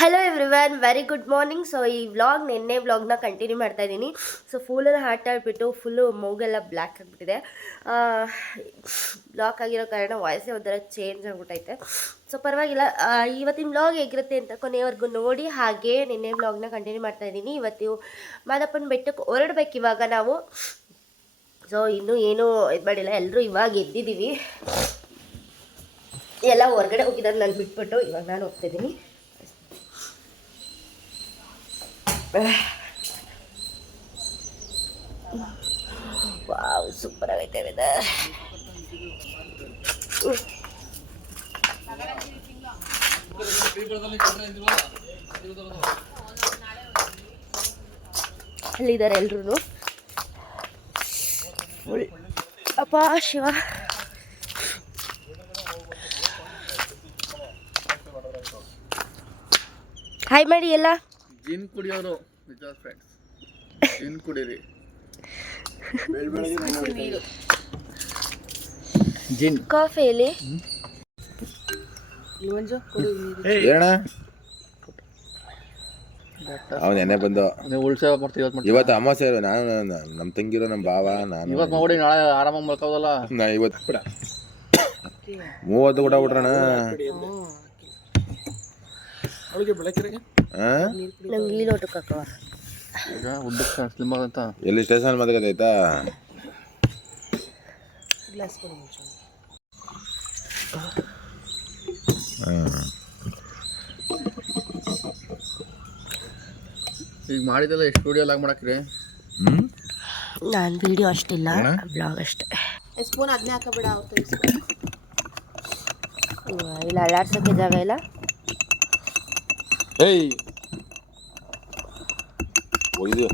Hello everyone, very good morning. So ಈ ನಿನ್ನೆ ವ್ಲಾಗ್ನ ಕಂಟಿನ್ಯೂ ಮಾಡ್ತಾ ಇದ್ದೀನಿ. ಸೊ ಫುಲ್ಲೆಲ್ಲ ಹಾಟ್ ಆಗಿಬಿಟ್ಟು ಫುಲ್ಲು ಮೌಗೆಲ್ಲ ಬ್ಲ್ಯಾಕ್ ಆಗಿಬಿಟ್ಟಿದೆ. ಬ್ಲಾಕ್ ಆಗಿರೋ ಕಾರಣ ವಾಯ್ಸೇ ಒಂಥರ ಚೇಂಜ್ ಆಗಿಬಿಟ್ಟೈತೆ. ಸೊ ಪರವಾಗಿಲ್ಲ, ಇವತ್ತಿನ ವ್ಲಾಗ್ ಹೇಗಿರುತ್ತೆ ಅಂತ ಕೊನೆಯವರೆಗೂ ನೋಡಿ. ಹಾಗೆ ನಿನ್ನೆ ವ್ಲಾಗ್ನ ಕಂಟಿನ್ಯೂ ಮಾಡ್ತಾ ಇದ್ದೀನಿ. ಇವತ್ತು ಮಾದಪ್ಪನ ಬೆಟ್ಟಕ್ಕೆ ಹೊರಡ್ಬೇಕು ಇವಾಗ ನಾವು. ಸೊ ಇನ್ನೂ ಏನೂ ಇದು ಮಾಡಿಲ್ಲ, ಎಲ್ಲರೂ ಇವಾಗ ಎದ್ದಿದ್ದೀವಿ. ಎಲ್ಲ ಹೊರಗಡೆ ಹೋಗಿದ್ದಾರೆ, ನಾನು ಬಿಟ್ಬಿಟ್ಟು ಇವಾಗ ನಾನು ಹೋಗ್ತಾಯಿದ್ದೀನಿ. ವಾವ್, ಸೂಪರ್ ಆಗೈತೆ ವೆದರ್. ಅಲ್ಲಿದ್ದಾರೆ ಎಲ್ರು. ಅಪ್ಪ ಶಿವ, ಹಾಯ್ ಮಾಡಿ ಎಲ್ಲ. ಜಿನ್ ಕುಡಿಯೋರು ಫ್ರೆಂಡ್ಸ್, ಜಿನ್ ಕುಡೀರಿ. ಜಿನ್ ಕಾಫಿಯಲ್ಲಿ ಅವನು ಎಣ್ಣೆ ಬಂದು ಉಳ್ಸೇವ ಮಾಡ್ತೀವಿ ಇವತ್ತು ಅಮಾವಾಸ್ಯೆ. ನಾನು ನಮ್ಮ ತಂಗಿರೋ ನಮ್ಮ ಭಾವ ನಾನು ಇವತ್ತು ಮಾಡಿ ನಾಳೆ ಆರಾಮಾಗಿ ಮಲ್ಕೋದಲ್ಲ. ನಾ ಇವತ್ತು 30 ಕೂಡ ಬಿಟ್ರಣ. ನಂಗೆ ಈ ಲೋಟಕ್ಕೆ ಹಾಕವ. ಈಗ ಉದ್ದಕ್ಕೆ ಸ್ಲಿಮ್ ಆಗಂತ ಎಲ್ಲಿ ಸ್ಟೇಷನ್ ಮಾತಾಗೈತಾ? ಈಗ ಮಾಡಿದೆಲ್ಲ ಎಷ್ಟು ವಿಡಿಯೋ ಲಾಗ್ ಮಾಡಕ್ರಿ? ನಾನು ವಿಡಿಯೋ ಅಷ್ಟಿಲ್ಲ, ಬ್ಲಾಗ್ ಅಷ್ಟೇ. ಸ್ಪೂನ್ ಅದನ್ನೇ ಹಾಕಬೇಡ. ಇಲ್ಲ ಅಲ್ಲಾಡ್ಸೋಕ್ಕೆ ಜಾಗ ಇಲ್ಲ. ಏಯ್ ಒಯ್ದು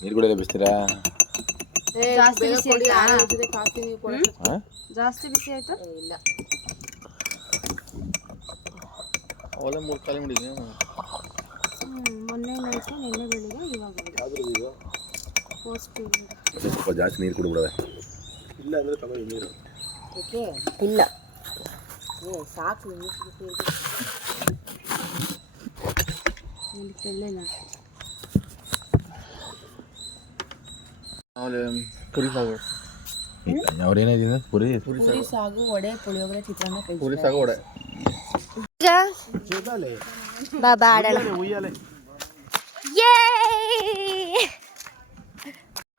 ನೀರು ಕುಡಿಯೋದು ಬಿಸ್ತೀರಾ? ಜಾಸ್ತಿ ಬಿಸಿ ಆಯ್ತಾ? ಇಲ್ಲ, ಅವೆಲ್ಲ 3 ಖಾಲಿ ಮಾಡಿದ್ವಿ. ಮೊನ್ನೆ ನೈಟು ನಿನ್ನೆ ಬೆಳಿಗ್ಗೆ ಇವಾಗ ಸ್ವಲ್ಪ ಜಾಸ್ತಿ ನೀರು ಕುಡಿಬಿಡೋದೆ. ಇಲ್ಲ ಸಾಕು. ಪುರಿ ಸಾಗು, ಅವ್ರೇನಿದೆ? ಪುರಿ ಸಾಗು, ವಡೆ, ಪುಳಿಯೋಗರೆ, ಚಿತ್ರಾನ್ನ. ಪುರಿ ಸಾಗು ವಡೆ. ಬಾಬಾ ಆಡೋಣ.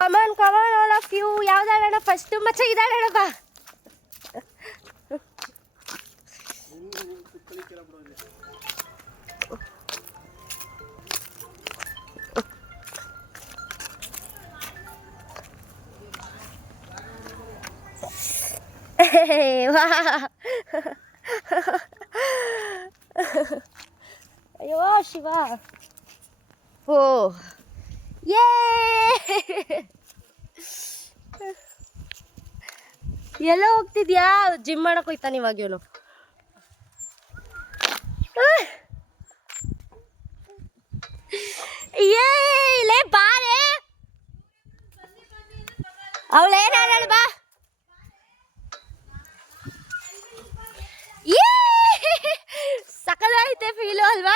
ಕಮಾನ್ ಕಮಾನ್ ಆಲ್ ಆಫ್ ಯು. ಯಾವ್ದಾಡೋಣ ಫಸ್ಟ್? ಮಚ್ಚ ಇದಾಡೋಣ ಬಾ. ಅಯ್ಯೋ ಶಿವ. ಓ ಯೇ, ಎಲ್ಲ ಹೋಗ್ತಿದ್ಯಾ? ಜಿಮ್ ಮಾಡಕ್ ಹೋಯ್ತಾನೆ ಇವಾಗ ಇವನು. ಏ ಲೇ ಬಾರೆ, ಅವಳೇನ ಬಾ. ಸಕಲೈತೆ ಫೀಲು ಅಲ್ವಾ?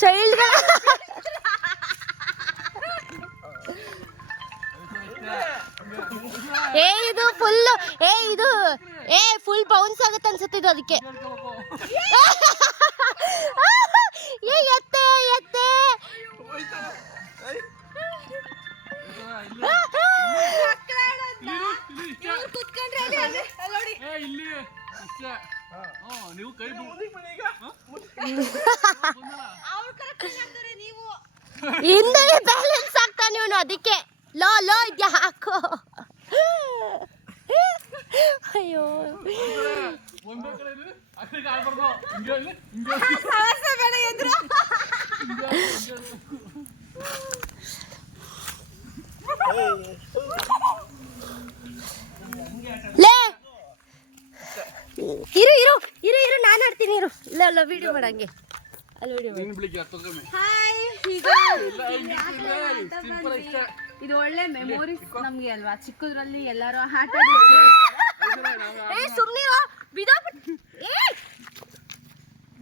ಚೈಲ್ಡ್ ಇದು ಫುಲ್ ಫುಲ್ ಬೌನ್ಸ್ ಆಗುತ್ತೆ ಅನ್ಸುತ್ತೆ ಇದು. ಅದಕ್ಕೆ ಎತ್ತೆ ಎತ್ತೆ. ಹಿಂದೆ ಬ್ಯಾಲೆನ್ಸ್ ಆಗ್ತಾನೆ ಇವನು, ಅದಕ್ಕೆ ಲೋ ಲೋ ಇದ್ಯಾ ಹಾಕೋ. ಅಯ್ಯೋ ಲೇ ಇರು ಇರು ಇರು ಇರು ನಾನು ಆಡ್ತೀನಿ ಇರು. ಇಲ್ಲ ಇಲ್ಲ ವಿಡಿಯೋ ಮಾಡಂಗೆ ನೀನು ಬಿಳಿಗೆ ಹತ್ತೊಮ್ಮೆ ಹಾಯ್ ಈಗ ಇದು ಒಳ್ಳೆ ಮೆಮೊರೀಸ್ ನಮ್ಗೆ ಅಲ್ವಾ, ಚಿಕ್ಕದ್ರಲ್ಲಿ ಎಲ್ಲಾರು ಆಟ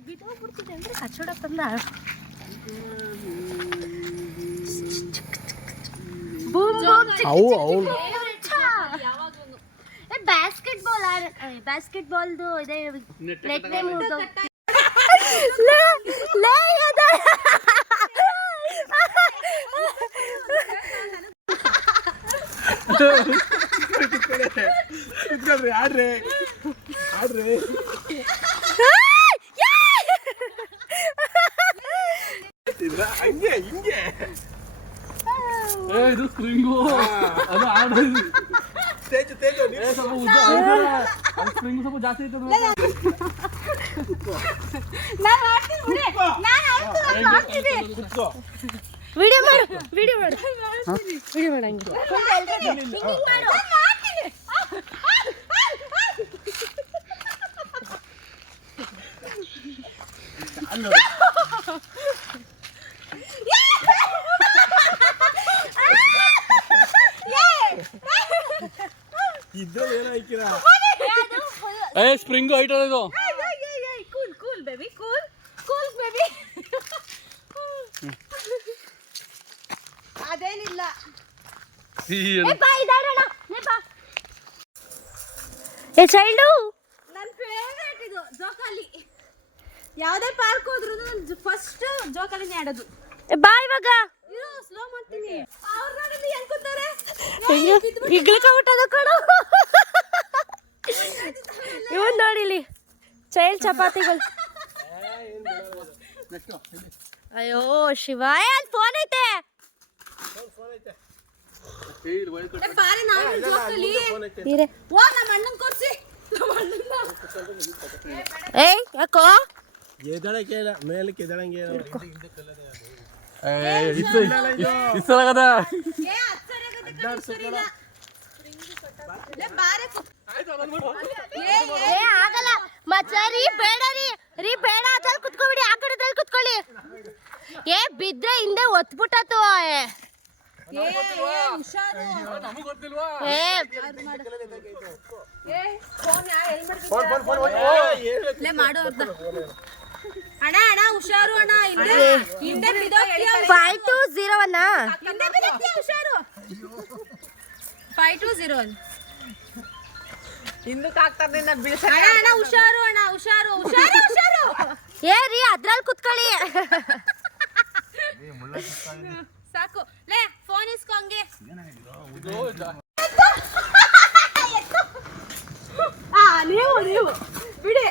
ಬಿದ್ದೋಗ್ಬಿಡ್ತಿದೆ ಅಂದ್ರೆ ಕಚ್ಚೋಡಕ್ಕಂದ ಬ್ಯಾಸ್ಕೆಟ್ ಬಾಲ್ದು ಇದೆ ನೆಟ್ ಆಡ್ರಿ ಹಂಗೆ ಹಿಂಗೆ ಇದು ಸ್ಪ್ರಿಂಗು ಅದು ಆಡೋದು ತೇಜು ಸ್ವಲ್ಪ ಉದ್ದ ಸ್ಪ್ರಿಂಗ್ ಸ್ವಲ್ಪ ಜಾಸ್ತಿ ಐತೆ ವಿಡಿಯೋ ಮಾಡಂಗಿಲ್ಲ ಇದ್ರಲ್ಲಿ ಏನೋ ಹಾಕಿರ ಸ್ಪ್ರಿಂಗು ಐಟ್ ಅದು ಕೂಲ್ ಬೇಬಿ ಕೂಲ್ ಬೇಬಿ ಅದೇನಿಲ್ಲ. ಚೈಲ್ಡು ನನ್ನ ಫೇವರೇಟ್ ಇದು ಜೋಕಾಲಿ. ಯಾವುದೇ ಪಾರ್ಕ್ ಹೋದ್ರು ಫಸ್ಟ್ ಜೋಕಾಲಿನೇ ಆಡೋದು. ಬಾ ಇವಾಗ ಇದು ಸ್ಲೋ ಮಾಡ್ತೀನಿ. ಅವ್ರು ನೋಡಿದ್ರೆ ಹೆಂಗ್ ಕೂತಾರೆ, ಇಗ್ಲಿಕ್ಕಾಗ್ಬಿಟ್ಟದ ಕಣೋ. ಇವನ್ ನೋಡಿಲಿ ಚೈಲ್ಡ್ ಚಪಾತಿಗಳು. ಅಯ್ಯೋ ಶಿವ, ಅಲ್ಲಿ ಫೋನ್ ಐತೆ. ಬಾರಿ ನಾವು ಜೋಕಾಲಿ ಇರೆ ಓ ನಮ್ಮ ಅಣ್ಣನ್ ಕೊಡ್ಸಿ. ಏಯ್ ಯಾಕೋ ಎದಳಕ್ಕೆ ಮೇಲಕ್ಕೆ ಎದಳಂಗೆ ಇಸಲಾಗದ ಏ ಅಚ್ಚರಿಯಾಗತ್ತೆ ಕಣೋ, ಸರಿಲ್ಲ. ಲೇ ಬಾರೆ ಏ ಆಗಲ್ಲ ಮಚ್ಚ. ರೀ ಬೇಡ ರೀ ಬೇಡ, ಅದ್ರಲ್ಲಿ ಕುತ್ಕೊಬಿಡಿ, ಆ ಕಡೆದಲ್ಲಿ ಕುತ್ಕೊಳ್ಳಿ. ಏ ಬಿದ್ರೆ ಹಿಂದೆ ಒತ್ಬಿಟ್ಟತು. ಹುಷಾರು. ಏ ಲೇ ಮಾಡು ಅರ್ಧ. ಅಣ್ಣ ಹುಷಾರು ಅಣ್ಣ, ಹಿಂದೆ ಬಿದ್ದೋಗ್ತೀಯ. 5201 ಹಿಂದೆ ಬಿದ್ದೋಗ್ತೀಯ, ಹುಷಾರು. 5201 ಹಿಂದಕ್ಕೆ ಹಾಕ್ತಾರೆ ನಿನ್ನ ಬೀಳ್ಸ. ಅಣ್ಣ ಹುಷಾರು ಅಣ್ಣ, ಹುಷಾರು. ಏ ರೀ ಅದ್ರಲ್ಲಿ ಕುತ್ಕೊಳ್ಳಿ. ಸಾಕು. ಲೇ ಫೋನ್ ಇಸ್ಕೊ ಹಂಗೆ. ನೀವು ಬಿಡಿ.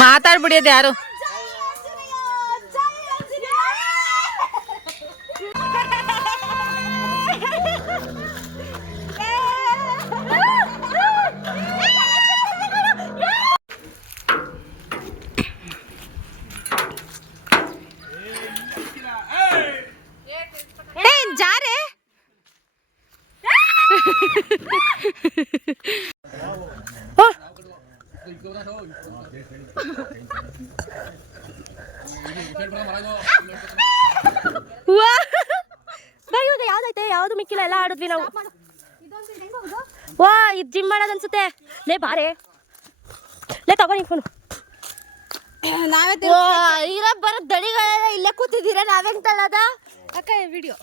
ಮಾತಾಡ್ಬಿಡಿಯೋದು ಯಾರು? ಜಾರೆ ಇವಾಗ ಯಾವ್ದೈತೆ, ಯಾವ್ದು ಮಿಕ್ಕಿಲ್ಲ, ಎಲ್ಲ ಆಡಿದ್ವಿ ನಾವು. ವಾ ಇದು ಜಿಮ್ ಮಾಡೋದು ಅನ್ಸುತ್ತೆ. ಲೇ ಬಾರೆ, ಲೇ ತಗೊಂಡು ಫೋನು. ನಾವೇ ಇರೋ ಬರೋ ದಣಿಗಳೆಲ್ಲ ಇಲ್ಲೇ ಕೂತಿದ್ದೀರಾ, ನಾವೇನ್ ತಳ್ಳದ ಅಕ್ಕ ವಿಡಿಯೋ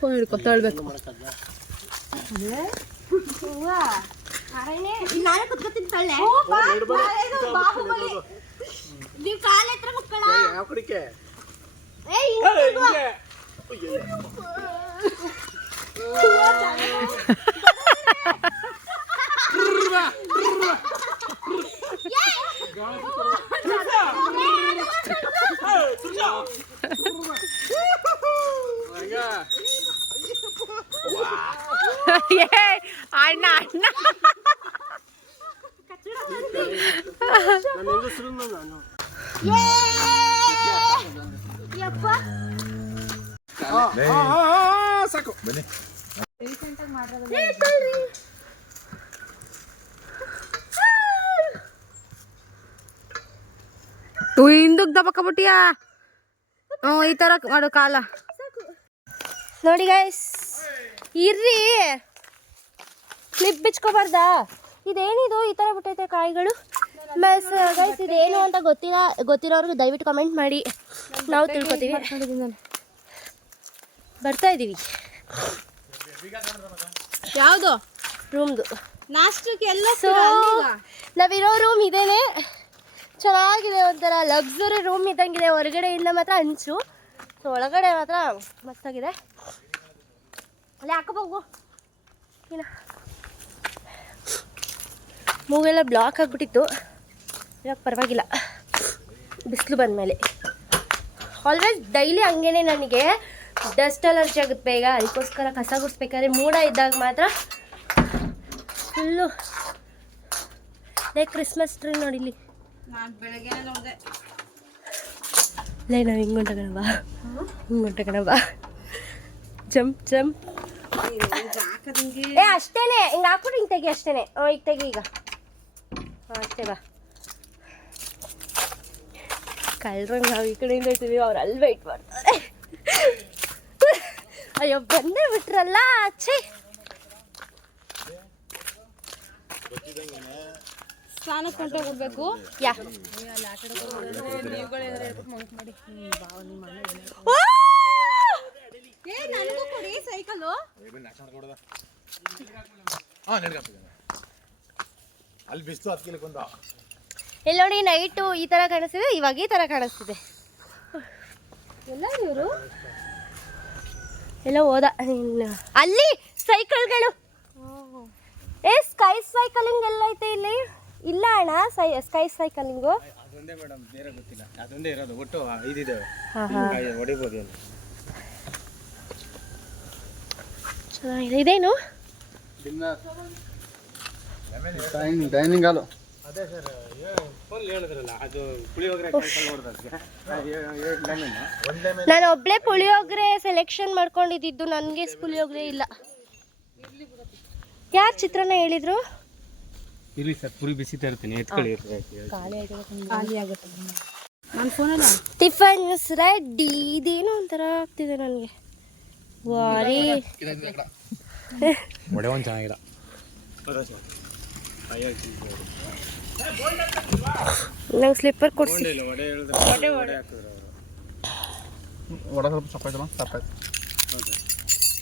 ಫೋನ್ ಹಿಡ್ಕೊತಾಳ್ಬೇಕು. ನಾನೇ ಕುತ್ಕೊತೀನಿ ತಳ್ಳೆ. ನೀವು ಕಾಲ ಹತ್ರ ಮುಕ್ಕಳ. ಯಾವ ಕಡೆಗೆ ಏ ಅಣ್ಣ ಅಣ್ಣ ನನ್ನ ಹೆಂಗಸ್ರು ನಾನು ಸಾಕು ಬನ್ನಿ ತೂ ಹಿಂದಕ್ಕೆ ದಬಕಬಿಟ್ಟಿಯಾ ಈ ಥರ ಮಾಡು ಕಾಲ ನೋಡಿ ಗೈಸ್ ಇರ್ರಿ ಕ್ಲಿಪ್ ಬಿಚ್ಕೋಬಾರ್ದಾ ಇದೇನಿದು ಈ ಥರ ಬಿಟ್ಟೈತೆ ಕಾಯಿಗಳು ಬಸ್ ಗೈಸ್ ಇದೇನು ಅಂತ ಗೊತ್ತಿರೋರ್ಗು ದಯವಿಟ್ಟು ಕಮೆಂಟ್ ಮಾಡಿ ನಾವು ತಿಳ್ಕೊತೀವಿ ಬರ್ತಾ ಇದ್ದೀವಿ ಯಾವುದು ರೂಮ್ದು ನಾಷ್ಟಕ್ಕೆ ಎಲ್ಲ ಸೊ ನಾವಿರೋ ರೂಮ್ ಇದೇನೆ ಚೆನ್ನಾಗಿದೆ ಒಂಥರ ಲಕ್ಸುರಿ ರೂಮ್ ಇದ್ದಂಗಿದೆ ಹೊರಗಡೆಯಿಂದ ಮಾತ್ರ ಹಂಚು ಸೊ ಒಳಗಡೆ ಮಾತ್ರ ಮಸ್ತಾಗಿದೆ ಅಲ್ಲಿ ಹಾಕೋಬೋಗು ಏನ ಮೂವೆಲ್ಲ ಬ್ಲಾಕ್ ಆಗಿಬಿಟ್ಟಿತ್ತು ಇವಾಗ ಪರವಾಗಿಲ್ಲ ಬಿಸಿಲು ಬಂದಮೇಲೆ ಆಲ್ವೇಸ್ ಡೈಲಿ ಹಂಗೇನೆ ನನಗೆ ಡಸ್ಟ್ ಅಲರ್ಜಿ ಆಗುತ್ತೆ ಬೇಗ ಅದಕ್ಕೋಸ್ಕರ ಕಸ ಗುಡಿಸ್ಬೇಕಾದ್ರೆ ಮೂಡ ಇದ್ದಾಗ ಮಾತ್ರ ಫುಲ್ಲು ಲೈಕ್ ಕ್ರಿಸ್ಮಸ್ ಟ್ರೀ ನೋಡಿಲಿ ನಾನು ಬೆಳಗ್ಗೆ ನೋಡಿದೆ ಲೈ ನಾವು ಹಿಂಗೆ ಕಣವ ಜಂಪ್ ಜಂಪ್ ಏ ಅಷ್ಟೇನೆ ಹಿಂಗೆ ಹಾಕ್ಬಿಟ್ಟು ಹಿಂಗೆ ತೆಗಿ ಅಷ್ಟೇನೆ ಈಗ ತೆಗಿ ಈಗ ಹಾಂ ಅಷ್ಟೇ ಬಾ ಕಳ್ರಂಗೆ ನಾವು ಈ ಕಡೆಯಿಂದ ಇರ್ತೀವಿ ಅವ್ರು ಅಲ್ಲಿ ವೆಯ್ಟ್ ಮಾಡ್ತಾರೆ ಅಯ್ಯೋ ಬಂದೇ ಬಿಟ್ರಲ್ಲ ಆಚೆ ಸ್ನಾನಕ್ಕೆ ಹೊಂಟೋಗ್ಬಿಡ್ಬೇಕು ಯಾ ಏ ನನಗೂ ಕೊಡಿ ಸೈಕಲು ಅಲ್ಲಿ ಬಿಸ್ತು 10 ಕಿಲೋ ಬಂದ ಇಲ್ಲಿ ನೋಡಿ ನೈಟು ಈ ಥರ ಕಾಣಿಸ್ತಿದೆ ಇವಾಗ ಈ ಥರ ಕಾಣಿಸ್ತಿದೆ ಎಲ್ಲ ಇವರು ಎಲ್ಲ ಹೋದ ಅಲ್ಲಿ ಸೈಕಲ್ಗಳು ಏ ಸ್ಕೈ ಸೈಕಲಿಂಗ್ ಎಲ್ಲ ಐತೆ ಇಲ್ಲಿ ಇಲ್ಲ ಅಣ್ಣ ಸ್ಕೈ ಸೈಕಲಿಂಗು ಅದೊಂದೇ ಮೇಡಮ್ ಬೇರೆ ಗೊತ್ತಿಲ್ಲ ಅದೊಂದೇ ಇರೋದು ಒಟ್ಟು 5 ಇದೆ ಹಾಂ ಹಾಂ ಹೊಡಿಬೋದು ಚೆನ್ನಾಗಿದೆ ಇದೇನು ಡೈನಿಂಗ್ ಹಾಲು ಅದೇ ಸರ್ ಫೋನ್ ಹೇಳಿದ್ರಲ್ಲ ಅದು ಪುಳಿಯೋಗರೆ ನಾನು ಒಬ್ಳೆ ಪುಳಿಯೋಗರೆ ಸೆಲೆಕ್ಷನ್ ಮಾಡ್ಕೊಂಡಿದ್ದು ನನಗೆ ಪುಳಿಯೋಗರೆ ಇಲ್ಲ ಯಾರು ಚಿತ್ರಾನ್ನ ಹೇಳಿದ್ರು ಇರಲಿ ಸರ್ ಪುರಿ ಬಿಸಿ ತರ್ತೀನಿ ಎತ್ಕೊಳ್ಳಿ ಖಾಲಿ ಆಗುತ್ತೆ ನನ್ನ ಫೋನಲ್ಲ ಟಿಫನ್ಸ್ ರೆಡಿ ಇದೇನು ಒಂಥರ ಆಗ್ತಿದೆ ನನಗೆ ವಾರಿ ಒಡೆ ಒಂದು ಚೆನ್ನಾಗಿಲ್ಲ ನಂಗೆ ಸ್ಲಿಪ್ಪರ್ ಕೊಡಿಸಿ ಒಡೆ ಸ್ವಲ್ಪ ಸಪ್ಪಾಯ್ತಲ್ಲ ಸಪ್ಪಾಯ್ತು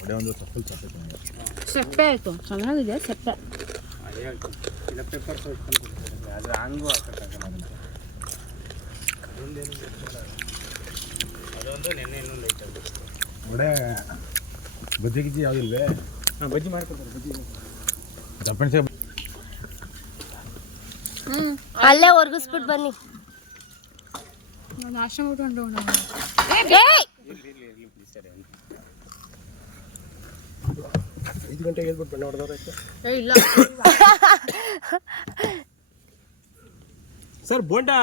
ಒಡೆ ಒಂದು ಫುಲ್ ಸಪ್ಪಾಯ್ತು ಸಪ್ಪೆ ಆಯಿತು ಚೆನ್ನಾಗಿದೆ ಸಪ್ಪೆ ಪೇಪರ್ ಅದು ಹಂಗೂ ಹಾಕೋಕ್ಕಾಗಲ್ಲ ಅದೊಂದು ನೆನ್ನೆ ಇನ್ನೊಂದು ಐತೆ ಒಡೆ ಬಜ್ಜಿ ಗಿಜ್ಜಿ ಯಾವುದಿಲ್ವೇ ಹಾಂ ಬಜ್ಜಿ ಮಾಡ್ಕೊಡ್ತಾರೆ ಬಜ್ಜಿ ದಪ್ಪಣಸೆ ಅಲ್ಲೇ ಒರ್ಗಿಸ್ಬಿಟ್ಟು ಬನ್ನಿ ನಾನು ಆಶ್ರಮ ಉಟ್ಕೊಂಡು ಏಯ್! 5 ಗಂಟೆಗೆ ಹೇಳ್ಬಿಟ್ಟು ಬಣ್ಣ ಹೊಡೆದವ್ರೈತೆ ಇಲ್ಲ ಸರ್ ಬೋಂಡಾ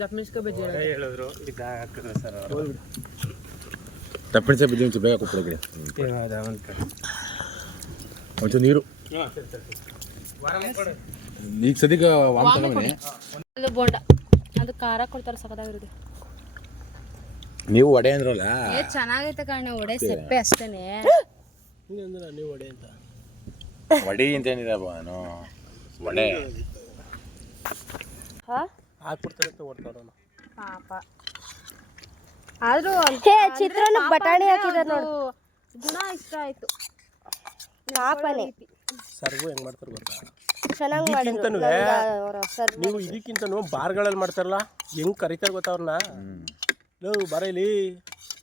ದಪ್ಪಿಸ್ಕೊ ಬಜ್ಜಿ ಹೇಳಿದ್ರು ಇದು ಹಾಕಿದ್ರು ಸರ್ ಅವರು ದಪ್ಪಣಸೆ ಬಜ್ಜಿ ಒಂಚೂರು ಬೇಗ ಕೊಟ್ಬಿಡೋ ಕಡೆ ಒಂದು ಕಡೆ ಒಂಚೂರು ನೀರು ಹಾಂ ಸರಿ ಈಗ ಸದ್ಯಕ್ಕೆ ವಾಮ್ ತಗೊಂಬನ್ನಿ ಅಲ್ಲೂ ಬೋಂಡ ಅದು ಖಾರ ಕೊಡ್ತಾರೆ ಸಖತ್ತಾಗಿರುತ್ತೆ ನೀವು ಒಡೆ ಅಂದ್ರಲ್ಲ ಏ ಚೆನ್ನಾಗೈತೆ ಕಾರಣ ಒಡೆ ಸಪ್ಪೆ ಅಷ್ಟೇನೆ ಹಿಂಗೆ ಅಂದ್ರೆ ನೀವು ಒಡೆ ಅಂತ ಒಡೆ ಅಂತೇನಿದೆ ನಾನು ಒಡೆ ಹಾಂ ಹಾಕ್ಬಿಡ್ತಾರೆ ಅಂತ ಓಡ್ತಾವ್ರವನು ಪಾಪ ಆದ್ರೂ ಹೇ ಚಿತ್ರಾನ್ನ ಬಟಾಣಿ ಹಾಕಿದಾರೆ ನೋಡು ಗುಣ ಇಷ್ಟ ಆಯ್ತು ಪಾಪನೇ ಸರ್ಗು ಹೆಂಗೆ ಮಾಡ್ತಾರೆ ಗೊತ್ತಾ ಚೆನ್ನಾಗಿ ಇದಕ್ಕಿಂತನೂ ಮಾಡಿದ್ರು ನೀವು ಇದಕ್ಕಿಂತನೂ ಬಾರ್ಗಳಲ್ಲಿ ಮಾಡ್ತಾರಲ್ಲ ಹೆಂಗೆ ಕರಿತಾರೆ ಗೊತ್ತಾ ಅವ್ರನ್ನ ಬರೀಲಿ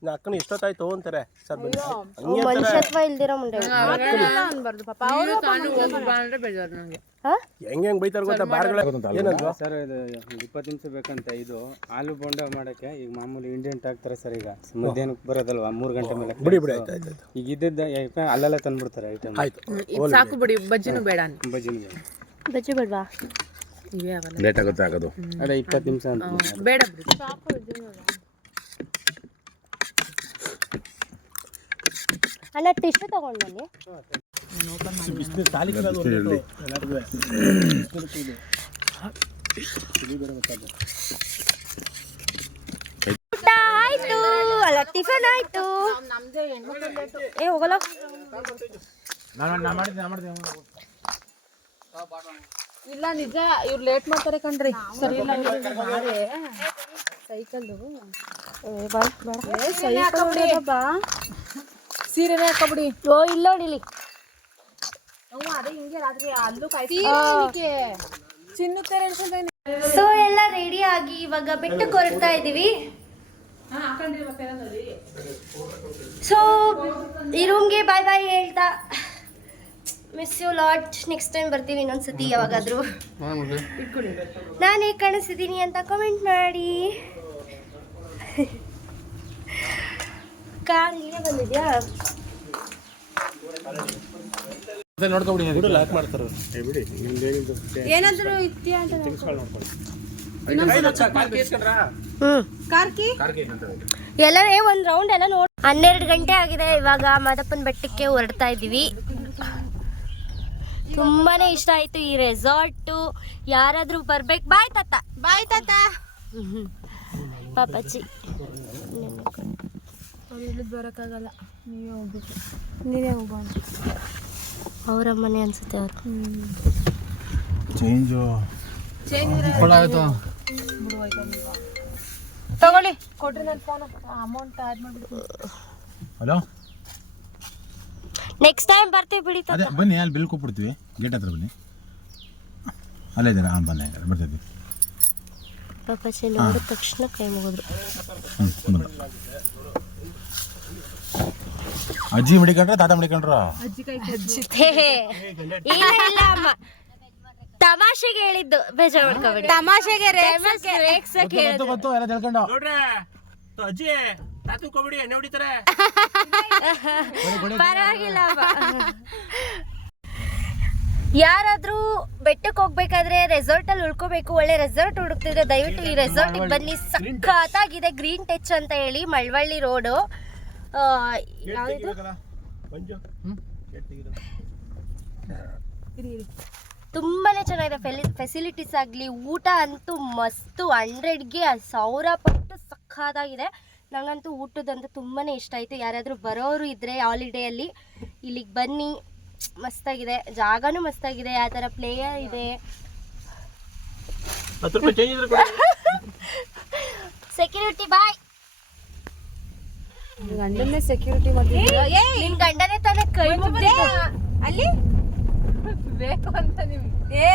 ನಾ ಅಕ್ಕನ ಎಷ್ಟೊತ್ತಾಯ್ತು ಅಂತಾರೆ ಸರ್ ಬನ್ನಿ ಹಂಗೆ ಮನುಷ್ಯತ್ವ ಇಲ್ದಿರೋ ಮುಂಡೆ ಅನ್ಬಾರ್ದು ಪಾಪ ಅವರು ಹೆಂಗೆ ಬೈತಾರ ಗೊತ್ತಾ ಬಾರ್ಗಳ ಏನಂದ್ರು ಸರ್ ಇದು 20 ನಿಮಿಷ ಬೇಕಂತ ಇದು ಆಲೂ ಬೋಂಡ ಮಾಡೋಕ್ಕೆ ಈಗ ಮಾಮೂಲಿ ಇಂಡಿಯಂಟ್ ಹಾಕ್ತಾರೆ ಸರ್. ಈಗ ಮಧ್ಯಾಹ್ನಕ್ಕೆ ಬರೋದಲ್ವಾ 3 ಗಂಟೆ ಮೇಲೆ ಬಿಡಿ ಬಿಡಿ ಆಯ್ತು ಈಗ ಇದ್ದದ್ದು ಅಲ್ಲೆಲ್ಲ ತಂದ್ಬಿಡ್ತಾರೆ ಐಟಮ್. ಆಯ್ತು ಸಾಕು ಬಿಡಿ ಬಜ್ಜಿನೂ ಬೇಡ ಬಜ್ಜಿನಿಗೆ ಬಜ್ಜಿ ಬಿಡ್ವಾ ಇವೇ ಆಗಲ್ಲ ಲೇಟ್ ಆಗುತ್ತೆ ಆಗೋದು. ಅದೇ 20 ನಿಮಿಷ ಅಂತ ಬೇಡ ಬಿಡಿ ಅಣ್ಣ ಟಿಶ್ಯೂ ತಗೊಂಡು ಬನ್ನಿ. ಬಿಸಿನೀರು ತಾಲಿ ಕಡೋದು ಎಲ್ಲರಿಗೂ ಊಟ ಆಯ್ತು ಅಲ್ಲ ಟಿಫನ್ ಆಯ್ತು. ಏ ಹೋಗಲ್ಲ ಇಲ್ಲ ನಿಜ ಇವ್ರು ಲೇಟ್ ಮಾಡ್ತಾರೆ ಕಣ್ರಿ. ಸರಿ ಇಲ್ಲ ಸೈಕಲ್ ಸೀರೆನೇ ಹಾಕೋಬಿಡಿ. ಓ ಇಲ್ಲ ನೋಡಿಲಿ ಸೊ ಎಲ್ಲ ರೆಡಿ ಆಗಿ ಇವಾಗ ಬೆಟ್ಟಕ್ಕೆ ಹೊರಡ್ತಾ ಇದೀವಿ. ಸೊ ಈ ರೂಮ್ಗೆ ಬಾಯ್ ಬಾಯ್ ಹೇಳ್ತಾ miss you lot. Next time ಬರ್ತೀವಿ ಇನ್ನೊಂದ್ಸತಿ ಯಾವಾಗಾದ್ರೂ. ನಾನು ಹೇಗೆ ಕಾಣಿಸ್ತಿದ್ದೀನಿ ಅಂತ ಕಮೆಂಟ್ ಮಾಡಿ. ಕಾರ್ ನೀನೇ ಬಂದಿದ್ಯಾ? ಬಿಡು ಲಾಕ್ ಮಾಡ್ತಾರೆ ಬಿಡಿ ಏನಾದ್ರು ಇತ್ಯಾ ಅಂತ ಕಾರ್ಕಿ ಎಲ್ಲರೇ ಒಂದು ರೌಂಡ್ ಎಲ್ಲ ನೋಡಿ. 12 ಗಂಟೆ ಆಗಿದೆ ಇವಾಗ ಮಾದಪ್ಪನ ಬೆಟ್ಟಕ್ಕೆ ಹೊರಡ್ತಾ ಇದ್ದೀವಿ. ತುಂಬಾನೇ ಇಷ್ಟ ಆಯ್ತು ಈ ರೆಸಾರ್ಟು. ಯಾರಾದ್ರೂ ಬರ್ಬೇಕು. ಬಾಯ್ ತಾತ. ಬಾಯ್ ತಾತ. ಪಾಪಾಜಿ ಬರೋಕ್ಕಾಗಲ್ಲ, ನೀವೇ ಹೋಗ್ಬೇಕು. ನೀವೇ ಹೋಗೋಣ. ಅವರ ಮನೆ ಅನ್ಸುತ್ತೆ ಅವರು. ಚೇಂಜು ತಗೊಳ್ಳಿ ಕೊಟ್ರಿ ನನ್ನ ಫೋನ್ ಅಮೌಂಟ್ ಆಡ್ ಮಾಡ್ಬಿಟ್ಟು. ಹಲೋ ನೆಕ್ಸ್ಟ್ ಟೈಮ್ ಬರ್ತೀವಿ ಬಿಡಿ ತಾತ. ಅದೇ ಬನ್ನಿ ಅಲ್ಲಿ ಬಿಲ್ ಕೊಟ್ಬಿಡ್ತೀವಿ ಗೇಟ್ ಹತ್ರ ಬನ್ನಿ. ಅಲ್ಲೇ ಇದ್ದಾರೆ. ಹಾಂ ಬನ್ನಿ ಬರ್ತೀವಿ. ಪಾಪಾಜಿ ನೋಡಿದ ತಕ್ಷಣ ಕೈ ಮುಗಿದ್ರು. ಅಜ್ಜಿ ಮಡಿಕೊಂಡ್ರ ತಾತ ಮಡಿಕೊಂಡ್ರ? ಇಲ್ಲ ಇಲ್ಲ ಅಮ್ಮ ತಮಾಷೆಗೆ ಹೇಳಿದ್ದು, ಬೇಜಾರು ಮಾಡ್ಕೋಬೇಡಿ. ತಮಾಷೆಗೆ ಗೊತ್ತು ಎಲ್ಲ ತಿಳ್ಕೊಂಡು ನೋಡ್ರೆ ಅಜ್ಜಿ ತಾತು ಕೊಬಿಡಿ ಎಣ್ಣೆ ಹೊಡಿತಾರೆ. ಪರವಾಗಿಲ್ಲ ಅಮ್ಮ. ಯಾರಾದ್ರೂ ಬೆಟ್ಟಕ್ಕೆ ಹೋಗ್ಬೇಕಾದ್ರೆ ರೆಸಾರ್ಟ್ ಅಲ್ಲಿ ಉಳ್ಕೋಬೇಕು, ಒಳ್ಳೆ ರೆಸಾರ್ಟ್ ಹುಡುಕ್ತಿದ್ರೆ ದಯವಿಟ್ಟು ಈ ರೆಸಾರ್ಟ್ ಬನ್ನಿ. ಸಖತ್ತಾಗಿದೆ. ಗ್ರೀನ್ ಟಚ್ ಅಂತ ಹೇಳಿ ಮಳವಳ್ಳಿ ರೋಡು. ತುಂಬಾನೇ ಚೆನ್ನಾಗಿದೆ. ಫೆಸಿಲಿಟೀಸ್ ಆಗಲಿ ಊಟ ಅಂತೂ ಮಸ್ತು. 100ಗೆ 1000 ಪಟ್ಟು ಸಖತ್ತಾಗಿದೆ. ನಂಗಂತೂ ಊಟದಂತೂ ತುಂಬಾನೇ ಇಷ್ಟ ಆಯಿತು. ಯಾರಾದರೂ ಬರೋರು ಇದ್ದರೆ ಹಾಲಿಡೇಯಲ್ಲಿ ಇಲ್ಲಿಗೆ ಬನ್ನಿ. ಮಸ್ತಾಗಿದೆ, ಜಾಗನೂ ಮಸ್ತಾಗಿದೆ. ಆ ಥರ ಪ್ಲೇಯರ್ ಇದೆ. 10 ರೂಪಾಯಿ ಚೇಂಜ್ ಇದ್ರೆ ಕೊಡಿ. ಸೆಕ್ಯೂರಿಟಿ ಬಾಯ್. ಗಂಡನ್ನೇ ಸೆಕ್ಯೂರಿಟಿ ಮಾಡ್ತಿದ್ದೀರಾ? ನಿನ್ ಗಂಡನೇ ತಾನೇ ಕೈ ಮುಗ್ದೆ ಅಲ್ಲಿ ಬೇಕು ಅಂತ ನಿಮ್ಗೆ.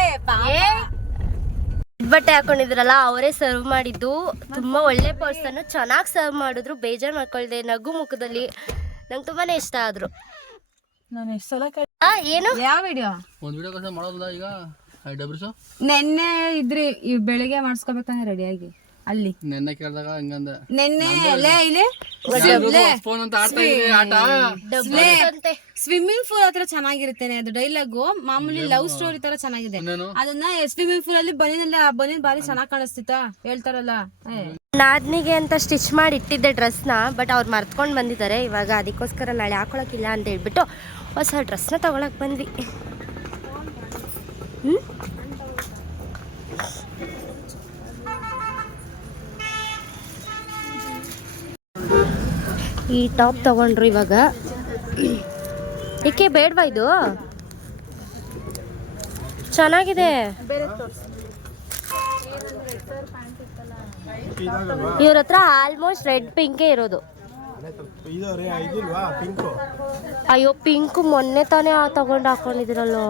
ಬಟ್ಟೆ ಹಾಕೊಂಡಿದ್ರಲ್ಲ ಅವರೇ ಸರ್ವ್ ಮಾಡಿದ್ದು. ತುಂಬಾ ಒಳ್ಳೆ ಪರ್ಸನ್, ಚೆನ್ನಾಗಿ ಸರ್ವ್ ಮಾಡಿದ್ರು. ಬೇಜಾರು ಮಾಡ್ಕೊಳ್ದೆ, ನಗು ಮುಖದಲ್ಲಿ. ನಂಗೆ ತುಂಬಾನೇ ಇಷ್ಟ ಆದ್ರು. ನಾನು ಎಷ್ಟು ಸಲ ಏನು ಯಾವ ವಿಡಿಯೋ? ಒಂದು ವಿಡಿಯೋ ಕಸ ಮಾಡೋದಿಲ್ಲ ಈಗ. ಡಬ್ರಿಸು ನೆನ್ನೆ ಇದ್ರಿ ಬೆಳಿಗ್ಗೆ ಮಾಡಿಸ್ಕೋಬೇಕಂದ್ರೆ ರೆಡಿಯಾಗಿ ಅಲ್ಲಿ ನೆನ್ನೆ ಕೇಳಿದಾಗ ಹಂಗಂದ ನೆನ್ನೆ ಇಲ್ಲಿ ಫೋನ್ ಅಂತ ಆಡ್ತಾ ಇದ್ವಿ ಆಟ. ಸ್ವಿಮ್ಮಿಂಗ್ ಪೂಲ್ ಹತ್ರ ಚೆನ್ನಾಗಿರುತ್ತೇನೆ ಅದು ಡೈಲಾಗು. ಮಾಮೂಲಿ ಲವ್ ಸ್ಟೋರಿ ತರ ಚೆನ್ನಾಗಿದೆ. ಅದನ್ನ ಸ್ವಿಮ್ಮಿಂಗ್ ಪೂಲ್ ಅಲ್ಲಿ ಬನೀನ್ ಬಾರಿ ಚೆನ್ನಾಗಿ ಕಾಣಿಸ್ತಿತ್ತ ಹೇಳ್ತಾರಲ್ಲ. ನಾದ್ನಿಗೆ ಅಂತ ಸ್ಟಿಚ್ ಮಾಡಿ ಇಟ್ಟಿದ್ದೆ ಡ್ರೆಸ್ನ. ಬಟ್ ಅವ್ರು ಮರ್ತ್ಕೊಂಡು ಬಂದಿದ್ದಾರೆ ಇವಾಗ. ಅದಕ್ಕೋಸ್ಕರ ನಾಳೆ ಹಾಕೊಳಕ್ಕಿಲ್ಲ ಅಂತ ಹೇಳ್ಬಿಟ್ಟು ಹೊಸ ಡ್ರೆಸ್ನ ತಗೊಳಕ್ ಬಂದ್ವಿ. ಈ ಟಾಪ್ ತಗೊಂಡ್ರು ಇವಾಗ. ಏಕೆ ಬೇಡವಾ ಇದು? ಚೆನ್ನಾಗಿದೆ. ಇವ್ರ ಹತ್ರ ಆಲ್ಮೋಸ್ಟ್ ರೆಡ್ ಪಿಂಕೇ ಇರೋದು. ಅಯ್ಯೋ ಪಿಂಕ್ ಮೊನ್ನೆ ತಾನೇ ತಗೊಂಡು ಹಾಕೊಂಡಿದ್ರಲ್ಲೋ.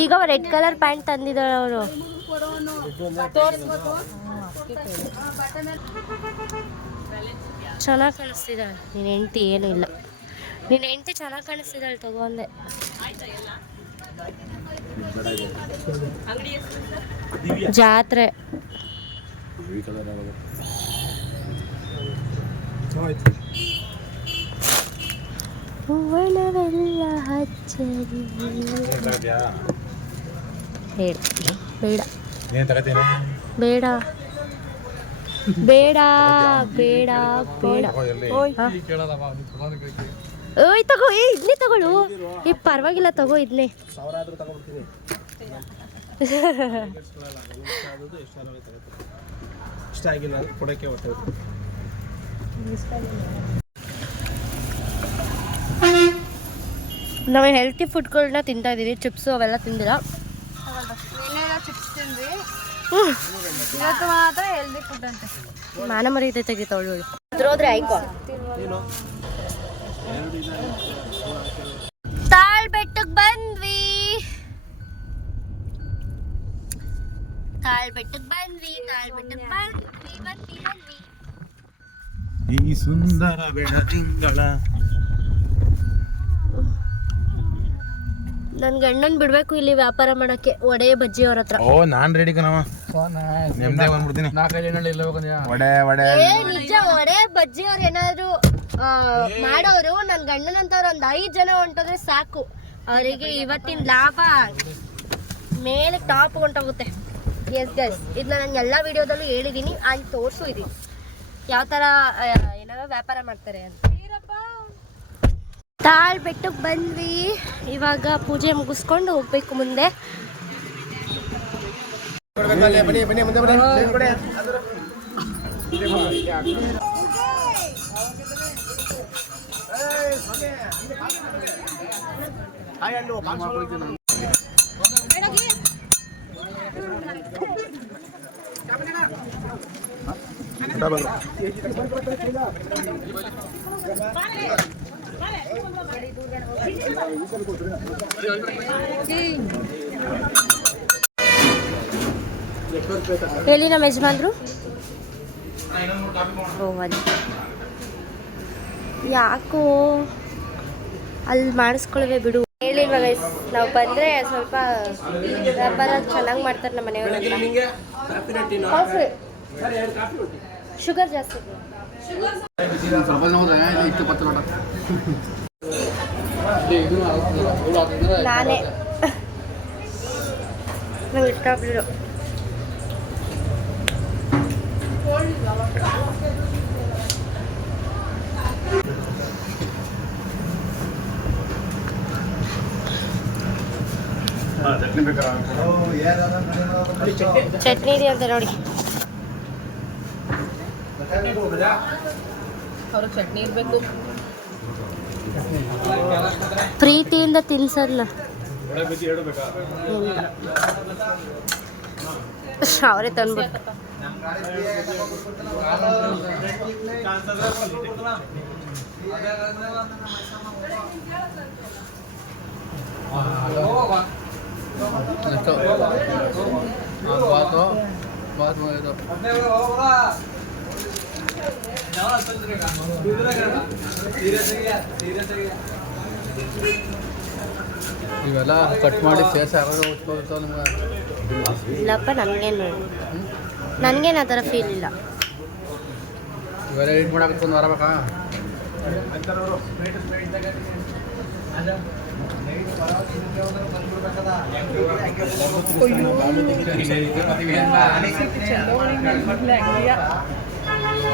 ಈಗ ರೆಡ್ ಕಲರ್ ಪ್ಯಾಂಟ್ ತಂದಿದ್ದಾಳೆ ಅವರು. ಚೆನ್ನಾಗಿ ಕಾಣಿಸ್ತಿದ್ದಾಳೆ ನಿನ್ನ ಹೆಂಡತಿ. ಏನೂ ಇಲ್ಲ, ನಿನ್ನ ಹೆಂಡತಿ ಚೆನ್ನಾಗಿ ಕಾಣಿಸ್ತಿದ್ದಾಳೆ, ತಗೊಂಡೆ. ಜಾತ್ರೆ ಹೂವನವೆಲ್ಲ ಹಚ್ಚರಿ. ಬೇಡ ಬೇಡ ಬೇಡ ಬೇಡ ಬೇಡ ಬೇಡ. ಓಯ್ ತಗೋ, ಇದನ್ನೇ ತಗೊಳ್ಳು. ಪರವಾಗಿಲ್ಲ, ತಗೋ ಇದನ್ನೇ. 1000 ಆದ್ರೂ ತಗೊಂಡ್ಬಿಡ್ತೀನಿ. ಇಷ್ಟ ಆಗಿಲ್ಲ ಅಂದ್ರೆ ಕೊಡೋಕ್ಕೆ ಹೊಟ್ಟೆ. ನಾವು ಹೆಲ್ತಿ ಫುಡ್ಗಳನ್ನ ತಿಂತಾ ಇದ್ದೀವಿ. ಚಿಪ್ಸು ಅವೆಲ್ಲ ತಿಂದಿಲ್ಲ. ಚಿಪ್ಸ್ ತಿಂದ್ವಿ, ಇವತ್ತು ಮಾತ್ರ ಹೆಲ್ದಿ ಫುಡ್ ಅಂತೆ. ಮಾನ ಮರ್ಯಾದೆ ತೆಗಿತಾವಳು. ಅದ್ರೋದ್ರೆ ಆಯ್ಕೋ. ತಾಳ್ ಬೆಟ್ಟಕ್ಕೆ ಬಂದ್ವಿ. ಈ ಸುಂದರ ಬೆಳದಿಂಗಳ. ನನ್ ಗಂಡನ್ ಬಿಡ್ಬೇಕು ಇಲ್ಲಿ ವ್ಯಾಪಾರ ಮಾಡಕ್ಕೆ, ವಡೆ ಬಜ್ಜಿ ಅವ್ರ ಹತ್ರ. ಓ ನಾನ್ ರೆಡಿ ಕಣವ, ನೆಮ್ಮದಿ ಬಂದ್ಬಿಡ್ತೀನಿ. ವಡೆ ನಿಜ, ವಡೆ ಬಜ್ಜಿ ಅವ್ರು ಏನಾದ್ರು ಮಾಡೋರು, ನನ್ ಗಂಡನಂತವ್ರು ಒಂದ್ 5 ಜನ ಹೊಂಟೋದ್ರೆ ಸಾಕು. ಅವರಿಗೆ ಇವತ್ತಿನ ಲಾಭ ಮೇಲೆ ಟಾಪ್ ಹೊಂಟೋಗುತ್ತೆ. ಎಸ್ ಗೈಸ್, ಇದನ್ನ ನಾನು ಎಲ್ಲ ವಿಡಿಯೋದಲ್ಲೂ ಹೇಳಿದ್ದೀನಿ, ಅಲ್ಲಿ ತೋರಿಸು ಇದೀನಿ ಯಾವ ಥರ ಏನಾದ್ರು ವ್ಯಾಪಾರ ಮಾಡ್ತಾರೆ ಅಂತ. ತಾಳ್ ಬೆಟ್ಟಕ್ಕೆ ಬಂದ್ವಿ. ಇವಾಗ ಪೂಜೆ ಮುಗಿಸ್ಕೊಂಡು ಹೋಗ್ಬೇಕು ಮುಂದೆ. ಹೇಳಿ ನಮ್ಮ ಯಜಮಾನ್ರು. ಯಾಕೋ ಅಲ್ಲಿ ಮಾಡಿಸ್ಕೊಳ್ವೆ ಬಿಡು. ಹೇಳಿಲ್ವ ಗೈಸ್, ನಾವು ಬಂದರೆ ಸ್ವಲ್ಪ ವ್ಯಾಪಾರ ಚೆನ್ನಾಗಿ ಮಾಡ್ತಾರೆ ನಮ್ಮ ಮನೆಯವ್ರ. ಕಾಫಿ, ಶುಗರ್ ಜಾಸ್ತಿ. ನಾನೇ ನಾವು ಇಷ್ಟ ಆಗ್ಬಿಡು. ಚಟ್ನಿ ಇದೆ ಅಂತ ನೋಡಿ. ಅವ್ರಿಗೆ ಚಟ್ನಿ ಇರಬೇಕು. ಪ್ರೀತಿಯಿಂದ ತಿನ್ಸಲ್ಲ ಅವರೇ ತಂದ್ಬಿಟ್ಟು. ಇವೆಲ್ಲ ಕಟ್ ಮಾಡಿ ಸೇರ್ಸಿ ಆಗೋದು ನಿಮ್ಗೆ. ಇಲ್ಲಪ್ಪ, ನನಗೇನು ಆ ಥರ ಫೀಲ್ ಇಲ್ಲ. ಇವೆಲ್ಲ ಎಡಿಟ್ ಮಾಡಕ್ಕೆ ಒಂದು ವಾರ ಬೇಕಾ?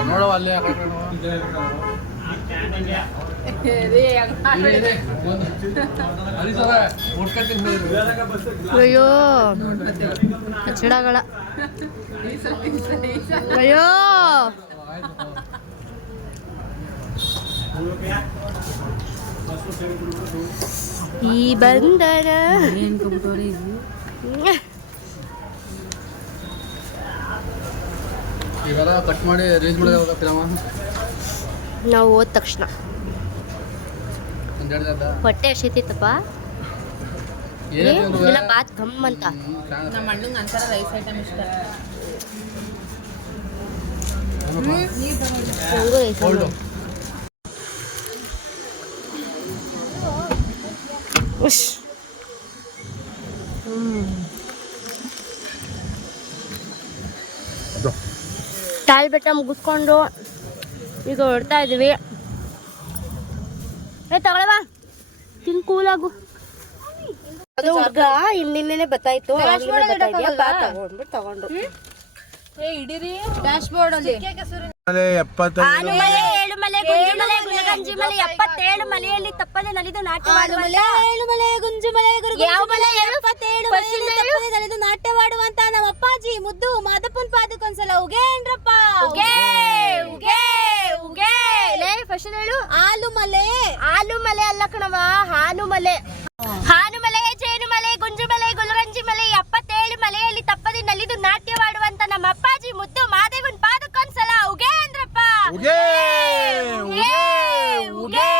ನೋಡುವ ಅಲ್ಲಿ ಅಯ್ಯೋ ಕಚ್ಚಡಗಳ. ಅಯ್ಯೋ ಈ ಬಂದರ ಇವೆಲ್ಲ ಕಟ್ ಮಾಡಿ ರಿಲೀಸ್ ಮಾಡೋದು ಫಿಲಮ. ನಾವು ಹೋದ ತಕ್ಷಣ ಒಂದು ಹೊಟ್ಟೆ ಹಸಿತಿತ್ತಪ್ಪ. ಇಲ್ಲ ಬಾತ್ ಗಮ್ ಅಂತ. ನಮ್ಮ ಅಣ್ಣಂಗೆ ಅಂತಾರ ರೈಸ್ ಐಟಮ್ ಇಷ್ಟ. ನಂಗೂ ರೈಸ್ ಉಶ್. ತಾಳಿ ಬೆಟ್ಟ ಮುಗಿಸ್ಕೊಂಡು ಈಗ ಹೊರಡ್ತಾ ಇದೀವಿ. ತಗೊಳವಾ ತಿನ್ ಕೂಲಾಗು. ಅದು ಹುಡ್ಗ ಇನ್ನಿನ್ನೇನೆ ಬತ್ತಾಯ್ತು ತಗೊಂಡು ಇಡೀರಿ ಡ್ಯಾಶ್ ಬೋರ್ಡ್ ಅಲ್ಲಿ ಆನುಮಲೆ ಏಳುಮಲೆ ಗುಂಜುಮಲೆ ಗುಲಗಂಜಿಮಲೆ 77 ಮಲೆಯಲ್ಲಿ ತಪ್ಪದೆ ನಲಿದು ನಾಟ್ಯವಾಡುವಂತ ಏಳುಮಲೆ ಗುಂಜುಮಲೆ ಯಾವ ಮಲೆ 77 ಮಲೆಯಲ್ಲಿ ತಪ್ಪದೆ ನಲಿದು ನಾಟ್ಯವಾಡುವಂತ ನಮ್ಮ ಅಪ್ಪಾಜಿ ಮುದ್ದು ಮಾದಪ್ಪನ ಪಾದಕ್ಕೊಂದ್ಸಲ ಉಗೇನ್ರಪ್ಪ. ಉಗೇ ಉಗೇ ಉಗೇ ಲೇ ಫಸ್ಟ್ ಹೇಳು. ಆಲುಮಲೆ ಆಲುಮಲೆ ಅಲ್ಲ ಕಣವ, ಹಾನುಮಲೆ. ಹಾನುಮಲೆ ಜೇನುಮಲೆ ಗುಂಜುಮಲೆ ಗುಲಗಂಜಿಮಲೆ 77 ಮಲೆಯಲ್ಲಿ ತಪ್ಪದೆ ನಲಿದು ನಾಟ್ಯವಾಡುವಂತ ನಮ್ಮ ಅಪ್ಪಾಜಿ ಮುದ್ದು ಮಾದೇವನ್ ಪಾದಕ್ಕೊಂದ್ಸಲ ಉಗೇ ಅಂದ್ರಪ್ಪ. ಉಗೇ ಉಗೇ ಉಗೇ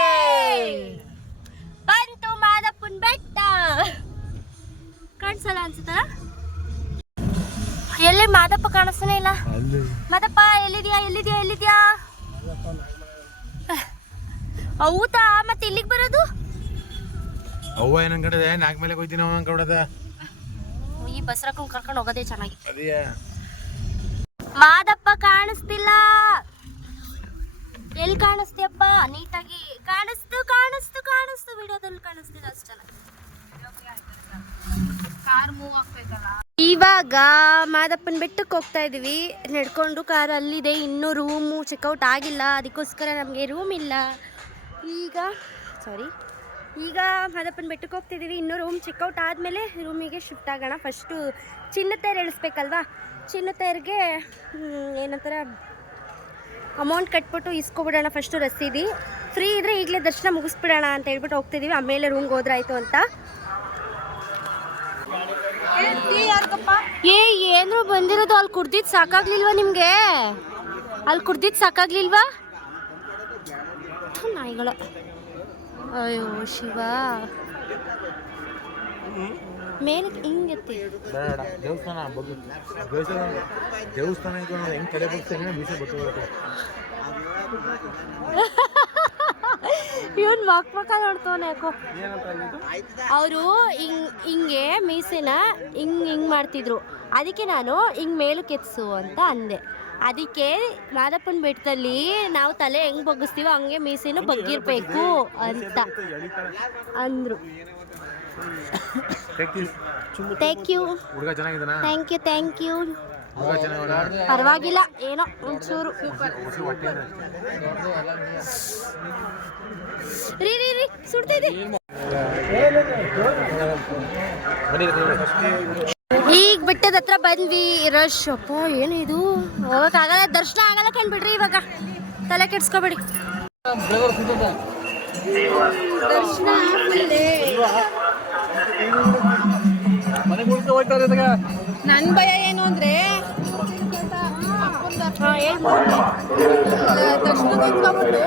ಬಂತು ಮಾದಪ್ಪನ್ ಬೆಟ್ಟ. ಕಾಣಿಸಲ್ಲ ಅನ್ಸುತ್ತ. ಎಲ್ಲಿ ಮಾದಪ್ಪ ಕಾಣಿಸ್ತಾನೆ ಇಲ್ಲ. ಮಾದಪ್ಪ ಎಲ್ಲಿದ್ಯಾ ಎಲ್ಲಿದ್ಯಾ ಎಲ್ಲಿದ್ಯಾ? ಹೌದಾ, ಮತ್ತೆ ಇಲ್ಲಿಗೆ ಬರೋದು? ಅವ್ವ ಏನ್ ಅನ್ಕೊಂಡಿದೆ, ನಾಲ್ಕು ಮೇಲೆ ಹೋಯ್ತೀನಿ ಅವನು ಅನ್ಕೊಂಡದ. ಈ ಬಸರಕ್ಕೂ ಕರ್ಕೊಂಡು ಹೋಗೋದೇ ಚೆನ್ನಾಗಿ. ಮಾದಪ್ಪ ಕಾಣಿಸ್ತಿಲ್ಲ. ಎಲ್ಲಿ ಕಾಣಿಸ್ತೀಯಪ್ಪ? ನೀಟಾಗಿ ಕಾಣಿಸ್ತು ಕಾಣಿಸ್ತು ಕಾಣಿಸ್ತು, ವಿಡಿಯೋದಲ್ಲಿ ಕಾಣಿಸ್ತಿಲ್ಲ ಅಷ್ಟು ಚೆನ್ನಾಗಿ. ಕಾರ್ ಮೂವ್ ಆಗ್ತೈತಲ್ಲ. ಇವಾಗ ಮಾದಪ್ಪನ ಬೆಟ್ಟಕ್ಕೆ ಹೋಗ್ತಾ ಇದೀವಿ ನಡ್ಕೊಂಡು. ಕಾರ್ ಅಲ್ಲಿದೆ, ಇನ್ನೂ ರೂಮು ಚೆಕ್ಔಟ್ ಆಗಿಲ್ಲ, ಅದಕ್ಕೋಸ್ಕರ ನಮಗೆ ರೂಮ್ ಇಲ್ಲ. ಈಗ ಮಾದಪ್ಪನ ಬೆಟ್ಟಕ್ಕೆ ಹೋಗ್ತಿದ್ದೀವಿ. ಇನ್ನೂ ರೂಮ್ ಚೆಕ್ಔಟ್ ಆದಮೇಲೆ ರೂಮಿಗೆ ಶಿಫ್ಟ್ ಆಗೋಣ. ಫಸ್ಟು ಚಿನ್ನತೇರು ಎಳಿಸ್ಬೇಕಲ್ವಾ, ಚಿನ್ನತೇರಿಗೆ ಏನಂತಾರೆ ಅಮೌಂಟ್ ಕಟ್ಬಿಟ್ಟು ಇಸ್ಕೊಬಿಡೋಣ ಫಸ್ಟು ರಸೀದಿ. ಫ್ರೀ ಇದ್ದರೆ ಈಗಲೇ ದರ್ಶನ ಮುಗಿಸ್ಬಿಡೋಣ ಅಂತ ಹೇಳ್ಬಿಟ್ಟು ಹೋಗ್ತಿದ್ದೀವಿ. ಆಮೇಲೆ ರೂಮ್ಗೆ ಹೋದ್ರಾಯ್ತು ಅಂತ. ಏನ್ರು ಬಂದಿರೋದು? ಅಲ್ಲಿ ಕುಡ್ದಿದ್ದು ಸಾಕಾಗ್ಲಿಲ್ವಾ ನಿಮಗೆ? ಅಲ್ಲಿ ಕುಡ್ದಿದ್ದು ಸಾಕಾಗ್ಲಿಲ್ವಾ? ನಾಯಿಗಳ. ಅಯ್ಯೋ ಶಿವ, ಮೇಲೆ ಹಿಂಗತ್ತಿ ದೇವಸ್ಥಾನ ಹೆಂಗ್ ತಲೆ ಬರ್ತಾನೆ ಮೀಸೆ ಬರ್ತದೆ. ಇವನ್ ಮಕ್ಕ ನೋಡ್ತವನೆ ಯಾಕೋ. ಅವರು ಹಿಂಗೆ ಮೀಸೆನ ಹಿಂಗ್ ಮಾಡ್ತಿದ್ರು. ಅದಕ್ಕೆ ನಾನು ಹಿಂಗ್ ಮೇಲು ಕೆತ್ಸು ಅಂತ ಅಂದೆ. ಅದಕ್ಕೆ ಮಾದಪ್ಪನ ಬೆಟ್ಟದಲ್ಲಿ ನಾವು ತಲೆ ಹೆಂಗ್ ಬಗ್ಗಿಸ್ತೀವೋ ಹಂಗೆ ಮೀಸೆನೂ ಬಗ್ಗಿರ್ಬೇಕು ಅಂತ ಅಂದ್ರು. Thank you thank you. ಪರವಾಗಿಲ್ಲ, ಏನೋ ಒಂಚೂರು. ರೀ ಸುಡ್ತಿದೆ. ಈಗ ಬೆಟ್ಟದ ಹತ್ರ ಬಂದ್ವಿ. ರಶ್ ಅಪ್ಪ, ಏನು ಇದು, ಹೋಗಕ್ಕಾಗಲ್ಲ, ದರ್ಶನ ಆಗಲ್ಲ ಕಂಡ್ಬಿಡ್ರಿ. ಇವಾಗ ತಲೆ ಕೆಡ್ಸ್ಕೊಬೇಡಿ. ದರ್ಶನ ನನ್ ಭಯ ಏನು ಅಂದ್ರೆ ದರ್ಶನ ನಿಂತ್ಕೊಂಡ್ಬಿಟ್ಟು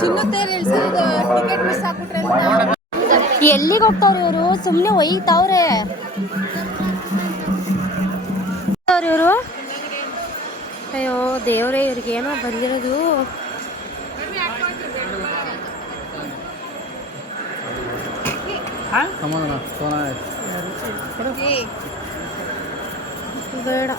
ಚಿನ್ನತೇರು ಇಳಿಸಿದ ಟಿಕೆಟ್ ಮಿಸ್ ಆಗ್ಬಿಟ್ರೆ ಅಂತ. ಎಲ್ಲಿಗೆ ಹೋಗ್ತಾವ್ರಿ ಇವರು? ಸುಮ್ಮನೆ ಒಯ್ತಾವ್ರೆ ಇವರು. ಅಯ್ಯೋ ದೇವ್ರೇ, ಇವ್ರಿಗೇನೋ ಬಂದಿರೋದು. ಬೇಡ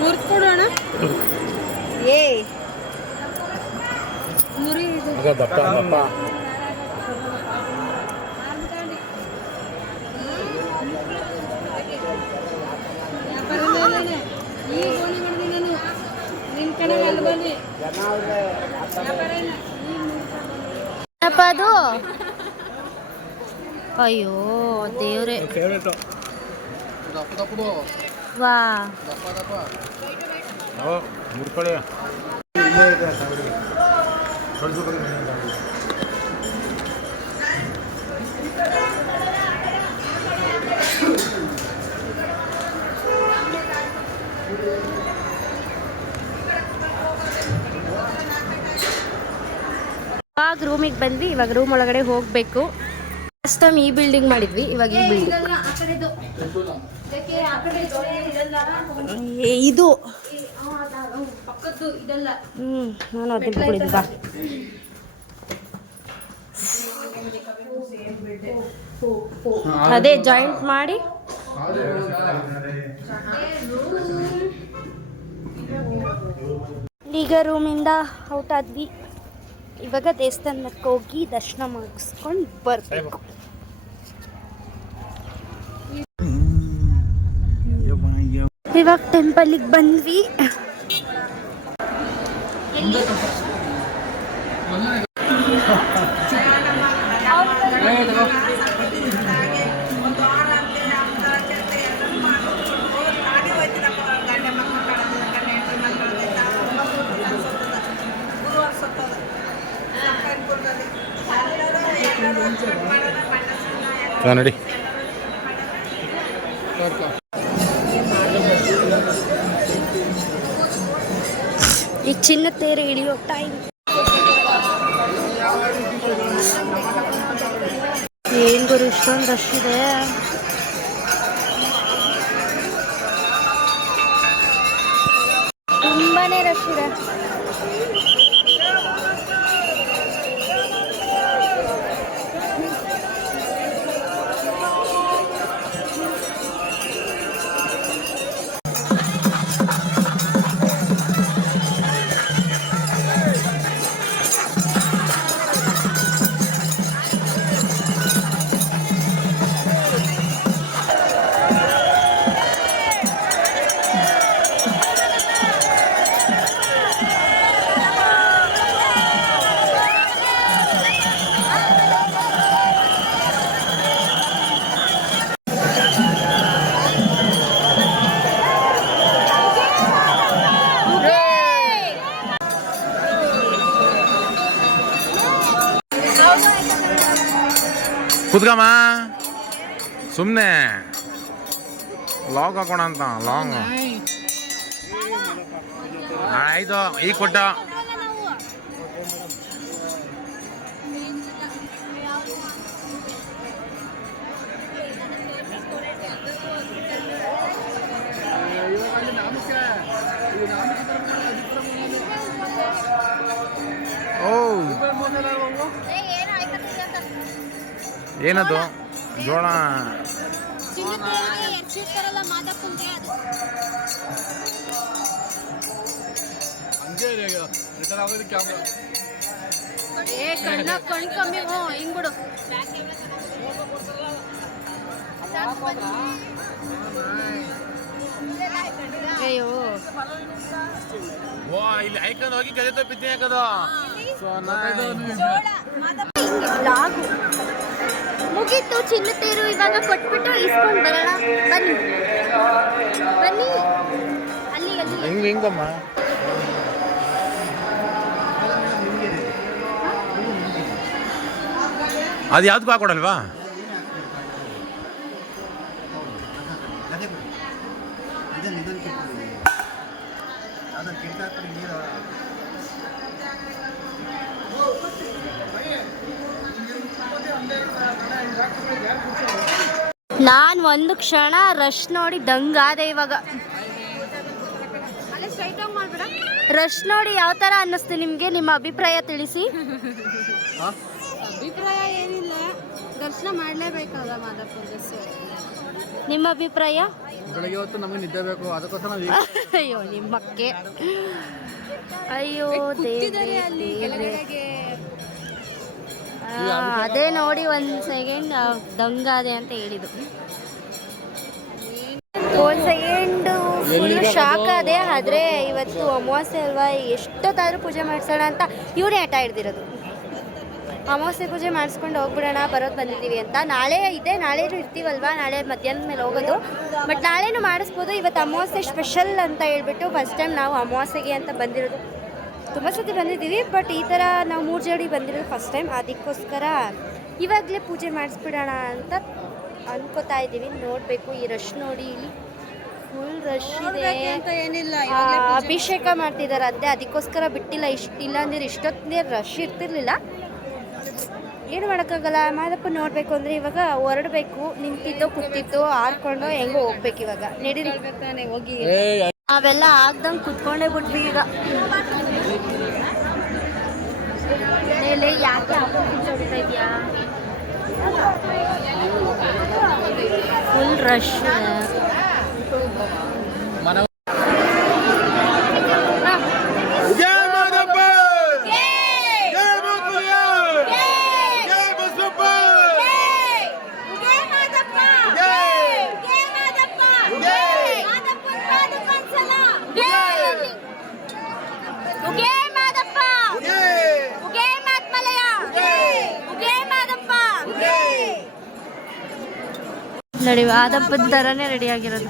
ಮುರ್ಕೊಡೋಣ. ಮುರಿ ದಪ್ಪ ಅದು. ಅಯ್ಯೋ ದೇವ್ರೆ, ವಾ ಓ ಮುರ್ಕೊಳ್ಳಿ ಇವಾಗ ರೂಮಿಗೆ ಬಂದ್ವಿ. ಇವಾಗ ರೂಮ್ ಒಳಗಡೆ ಹೋಗಬೇಕು. ಲಾಸ್ಟ್ ಟೈಮ್ ಈ ಬಿಲ್ಡಿಂಗ್ ಮಾಡಿದ್ವಿ, ಇವಾಗ ಈ ಬಿಲ್ಡಿಂಗ್. ಇದು ನಾನು ಅದೇ ಬಿಟ್ಕೊಂಡಿದ್ದೆ ಬಾ. ಅದೇ ಜಾಯಿಂಟ್ ಮಾಡಿ ಈಗ ರೂಮಿಂದ ಔಟ್ ಆದ್ವಿ. ಇವಾಗ ದೇವಸ್ಥಾನಕ್ಕೆ ಹೋಗಿ ದರ್ಶನ ಮಾಡಿಸ್ಕೊಂಡು ಬರ್ಬೇಕು. ಇವಾಗ ಟೆಂಪಲಿಗೆ ಬಂದ್ವಿ. ನಡಿ ಈ ಚಿನ್ನ ತೇರು ಇಳಿಯೋ ಟೈಮ್. ಏನ್ ಗುರು ಇಷ್ಟೊಂದು ರಶ್ ಇದೆ. ತುಂಬಾನೇ ರಶ್ ಇದೆ. ಕೂತ್ಕಮ್ಮ ಸುಮ್ಮನೆ ಲಾಗ್ ಹಾಕೋಣ ಅಂತ. ಲಾಂಗ್ ಆಯ್ತು ಈಗ ಕೊಟ್ಟ. ಓ ಏನದು ಜೋಳ ಅಯ್ಯೋ ಇಲ್ಲಿ ಐಕನ್ ಹೋಗಿ ಕಲಿತ ಬಿದ್ದೆ ಹಾಕದು. ಮುಗೀತು ಚಿನ್ನ ತೇರು. ಇವಾಗ ಕೊಟ್ಬಿಟ್ಟು ಇಸ್ಕೊಂಡು ಬರೋಣ. ಬನ್ನಿ ಬನ್ನಿ. ಅಲ್ಲಿ ಅಲ್ಲಿ ಹಿಂಗಮ್ಮ ಅದು ಯಾವ್ದಕ್ಕೂ ಹಾಕೊಡಲ್ವಾ? ನಾನು ಒಂದು ಕ್ಷಣ ರಶ್ ನೋಡಿ ದಂಗಾದೆ. ಇವಾಗ ರಶ್ ನೋಡಿ ಯಾವ ಥರ ಅನ್ನಿಸ್ತು ನಿಮಗೆ? ನಿಮ್ಮ ಅಭಿಪ್ರಾಯ ತಿಳಿಸಿ. ಅಭಿಪ್ರಾಯ ಏನಿಲ್ಲ, ದರ್ಶನ ಮಾಡಲೇಬೇಕಲ್ಲ ಮಾದಪ್ಪನ. ನಿಮ್ಮ ಅಭಿಪ್ರಾಯ? ಬೆಳಗ್ಗೆ ಹೊತ್ತು ನಮಗೆ ನಿದ್ದೆ ಬೇಕು, ಅದಕ್ಕೋಸ್ಕರ ಅಯ್ಯೋ ನಿಮ್ಮಕ್ಕೆ. ಅಯ್ಯೋ ದೇವ್ರೇ. ಅದೇ ನೋಡಿ ಒಂದು ಸೆಕೆಂಡ್ ದಂಗಾದೆ ಅಂತ ಹೇಳಿದ್ದು. ಒಂದು ಸೆಕೆಂಡು ಫುಲ್ ಶಾಕ್ ಆದೆ. ಆದರೆ ಇವತ್ತು ಅಮಾವಾಸ್ಯೆ ಅಲ್ವಾ, ಎಷ್ಟೊತ್ತಾದರೂ ಪೂಜೆ ಮಾಡಿಸೋಣ ಅಂತ ಇವನೇ ಆಟ ಹಿಡ್ದಿರೋದು. ಅಮಾವಾಸ್ಯೆ ಪೂಜೆ ಮಾಡಿಸ್ಕೊಂಡು ಹೋಗ್ಬಿಡೋಣ ಬರೋದು ಬಂದಿದ್ದೀವಿ ಅಂತ. ನಾಳೆನೂ ಇರ್ತೀವಲ್ವಾ, ನಾಳೆ ಮಧ್ಯಾಹ್ನದ ಮೇಲೆ ಹೋಗೋದು. ಬಟ್ ನಾಳೆನೂ ಮಾಡಿಸ್ಬೋದು. ಇವತ್ತು ಅಮಾವಾಸ್ಯೆ ಸ್ಪೆಷಲ್ ಅಂತ ಹೇಳ್ಬಿಟ್ಟು ಫಸ್ಟ್ ಟೈಮ್ ನಾವು ಅಮಾವಾಸ್ಯೆಗೆ ಅಂತ ಬಂದಿರೋದು. ತುಂಬ ಸತಿ ಬಂದಿದ್ದೀವಿ, ಬಟ್ ಈ ಥರ ನಾವು 3 ಜೋಡಿ ಬಂದಿರೋದು ಫಸ್ಟ್ ಟೈಮ್. ಅದಕ್ಕೋಸ್ಕರ ಇವಾಗಲೇ ಪೂಜೆ ಮಾಡಿಸ್ಬಿಡೋಣ ಅಂತ ಅನ್ಕೋತಾ ಇದ್ದೀವಿ. ನೋಡಬೇಕು, ಈ ರಶ್ ನೋಡಿ, ಇಲ್ಲಿ ಫುಲ್ ರಶ್ ಇದೆ. ಏನಿಲ್ಲ, ಅಭಿಷೇಕ ಮಾಡ್ತಿದ್ದಾರೆ ಅಂತೆ, ಅದಕ್ಕೋಸ್ಕರ ಬಿಟ್ಟಿಲ್ಲ. ಇಲ್ಲಾಂದ್ರೆ ಇಷ್ಟೊತ್ತಿಗೆ ರಶ್ ಇರ್ತಿರ್ಲಿಲ್ಲ. ಏನು ಮಾಡೋಕ್ಕಾಗಲ್ಲ. ಮಾದಪ್ಪ ನೋಡಬೇಕು ಅಂದರೆ ಇವಾಗ ಹೊರಡಬೇಕು. ನಿಂತಿದ್ದು ಕೂತಿದ್ದು ಆರ್ಕೊಂಡು ಹೆಂಗೋ ಹೋಗ್ಬೇಕು. ಇವಾಗ ನಡೀರಿ ಹೋಗಿ. ಅವೆಲ್ಲ ಆಗ್ದಂಗೆ ಕುತ್ಕೊಂಡೇ ಬಿಟ್ವಿ ಈಗ. ಯಾಕೆ ಹೊಡಿತಾ ಇದೆಯಾ? Full rush. ನೋಡಿ, ಆದಪ್ಪನ ಥರನೇ ರೆಡಿ ಆಗಿರೋದು.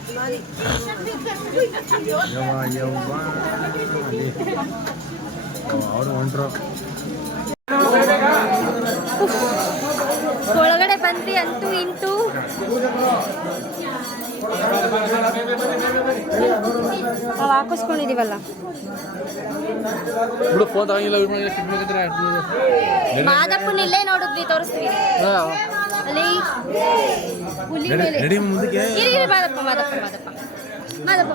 ಒಳಗಡೆ ಬಂದ್ವಿ ಅಂತೂ ಇಂಟು. ನಾವು ಹಾಕಿಸ್ಕೊಂಡಿದೀವಲ್ಲ, ಮಾದಪ್ಪನ ಇಲ್ಲೇ ನೋಡಿದ್ವಿ, ತೋರಿಸ್ತೀವಿ ಅಲ್ಲಿ ಹುಲಿ ಮೇಲೆ. ಮಾದಪ್ಪ ಮಾದಪ್ಪ ಮಾದಪ್ಪ ಮಾದಪ್ಪ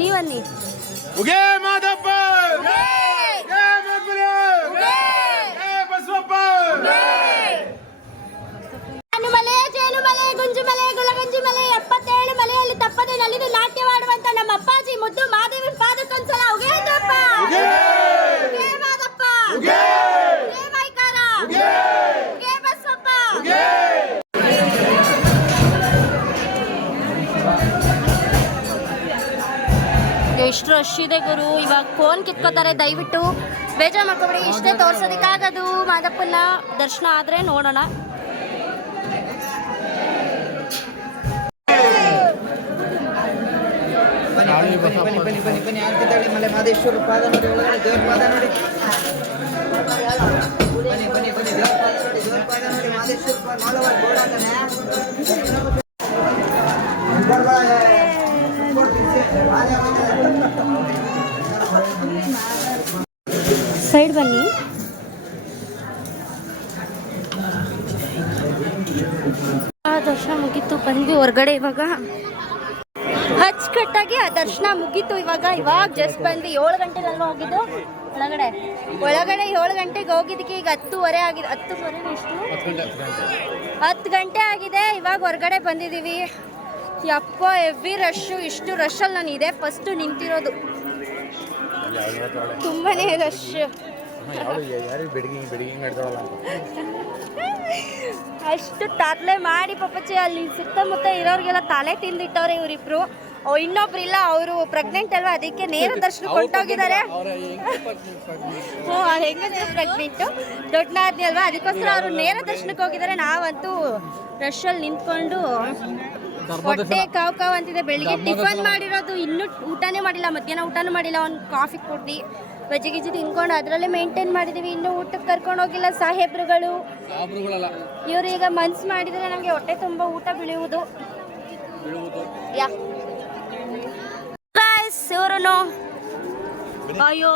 ನೀವನ್ನಿ. ಜೇನುಮಲೆ, ಗುಂಜುಮಲೆ, ಗುಲಗಂಜಿ ಮಲೆ, 77 ಮಲೆಯಲ್ಲಿ ತಪ್ಪದೆ ನಲಿದು ನಾಟ್ಯವಾಡುವಂತ ನಮ್ಮ ಅಪ್ಪಾಜಿ ಮುದ್ದು ಮಾದೇವಿ ಪಾದಕ್ಕೊಂದ್ಸಲ ಉಗೇ ಮಾದಪ್ಪ, ಉಗೇ ಮಾದಪ್ಪ, ಉಗೇ ಮೈಕಾರ, ಉಗೇ ಬಸಪ್ಪ. ಎಷ್ಟು ರಶ್ ಇದೆ ಗುರು. ಇವಾಗ ಫೋನ್ ಕಿತ್ಕೋತಾರೆ, ದಯವಿಟ್ಟು ಬೇಜಾರು ಮಾಡ್ಕೊಬೇಡಿ. ಇಷ್ಟೇ ತೋರ್ಸೋದಕ್ಕಾಗದು. ಮಾದಪ್ಪನ ದರ್ಶನ ಆದರೆ ನೋಡೋಣ. ಬನ್ನಿ ಆಗ್ತಿದ್ದಾಳೆ ಮಲೆ ಮಾದೇಶ್ವರ ಪಾದ ನೋಡಿ, ಒಳಗಡೆ ದೇವ್ರ ಪಾದ ನೋಡಿ. ಬನ್ನಿ ದೇವ್ರ ಪಾದ ನೋಡಿ, ದೇವ್ರ ಪಾದ ನೋಡಿ. ಮಾದೇಶ್ವರ ಪಾದ ನೋಡವ ಗೋಡಾತಾನೆ. ಸೈಡ್ ಬನ್ನಿ. ದರ್ಶನ ಮುಗೀತು, ಬಂದ್ವಿ ಹೊರಗಡೆ. ಇವಾಗ ಅಚ್ಚುಕಟ್ಟಾಗಿ ಆ ದರ್ಶನ ಮುಗೀತು. ಇವಾಗ ಜಸ್ಟ್ ಬಂದ್ವಿ. 7 ಗಂಟೆಗೆಲ್ಲ ಹೋಗಿದ್ದು ಒಳಗಡೆ 7 ಗಂಟೆಗೆ ಹೋಗಿದ್ದಕ್ಕೆ ಈಗ 10:30 ಆಗಿದೆ. 10:30 ಎಷ್ಟು 10 ಗಂಟೆ ಆಗಿದೆ. ಇವಾಗ ಹೊರಗಡೆ ಬಂದಿದ್ದೀವಿ. ಯಪ್ಪ ಹೆವಿ ರಶ್ಶು. ಇಷ್ಟು ರಶ್ಶಲ್ಲಿ ನಾನು ಇದೇ ಫಸ್ಟು ನಿಂತಿರೋದು. ತುಂಬಾನೇ ರಶ್. ಅಷ್ಟು ತಾತ್ಲೆ ಮಾಡಿ ಪಾಪಚ್ಚಿ ಅಲ್ಲಿ ಸುತ್ತಮುತ್ತ ಇರೋರಿಗೆಲ್ಲ ತಲೆ ತಿಂದಿಟ್ಟವ್ರೆ ಇವರಿಬ್ರು. ಇನ್ನೊಬ್ರು ಇಲ್ಲ, ಅವರು ಪ್ರೆಗ್ನೆಂಟ್ ಅಲ್ವಾ, ಅದಕ್ಕೆ ನೇರ ದರ್ಶನ ಕೊಟ್ಟೋಗಿದ್ದಾರೆ. ಹೆಂಗಂದ್ರೆ ಪ್ರೆಗ್ನೆಂಟು ದೊಡ್ಡನಾದ್ನಿ ಅಲ್ವಾ, ಅದಕ್ಕೋಸ್ಕರ ಅವರು ನೇರ ದರ್ಶನಕ್ಕೆ ಹೋಗಿದ್ದಾರೆ. ನಾವಂತೂ ರಶಲ್ಲಿ ನಿಂತ್ಕೊಂಡು ಹೊಟ್ಟೆ ಕಾವು ಅಂತಿದೆ. ಬೆಳಿಗ್ಗೆ ಟಿಫನ್ ಮಾಡಿರೋದು, ಇನ್ನೂ ಊಟನೇ ಮಾಡಿಲ್ಲ, ಮಧ್ಯಾಹ್ನ ಊಟನೂ ಮಾಡಿಲ್ಲ. ಒಂದು ಕಾಫಿ ಕೊಟ್ಟು ಬಜ್ಜಿ ಗಿಜ್ಜಿ ತಿನ್ಕೊಂಡು ಅದರಲ್ಲೇ ಮೇಂಟೈನ್ ಮಾಡಿದ್ದೀವಿ. ಇನ್ನೂ ಊಟಕ್ಕೆ ಕರ್ಕೊಂಡು ಹೋಗಿಲ್ಲ ಸಾಹೇಬ್ರುಗಳು. ಇವರು ಈಗ ಮನ್ಸು ಮಾಡಿದರೆ ನಮಗೆ ಹೊಟ್ಟೆ ತುಂಬ ಊಟ ಬೀಳುವುದು. ಇವರು ಅಯ್ಯೋ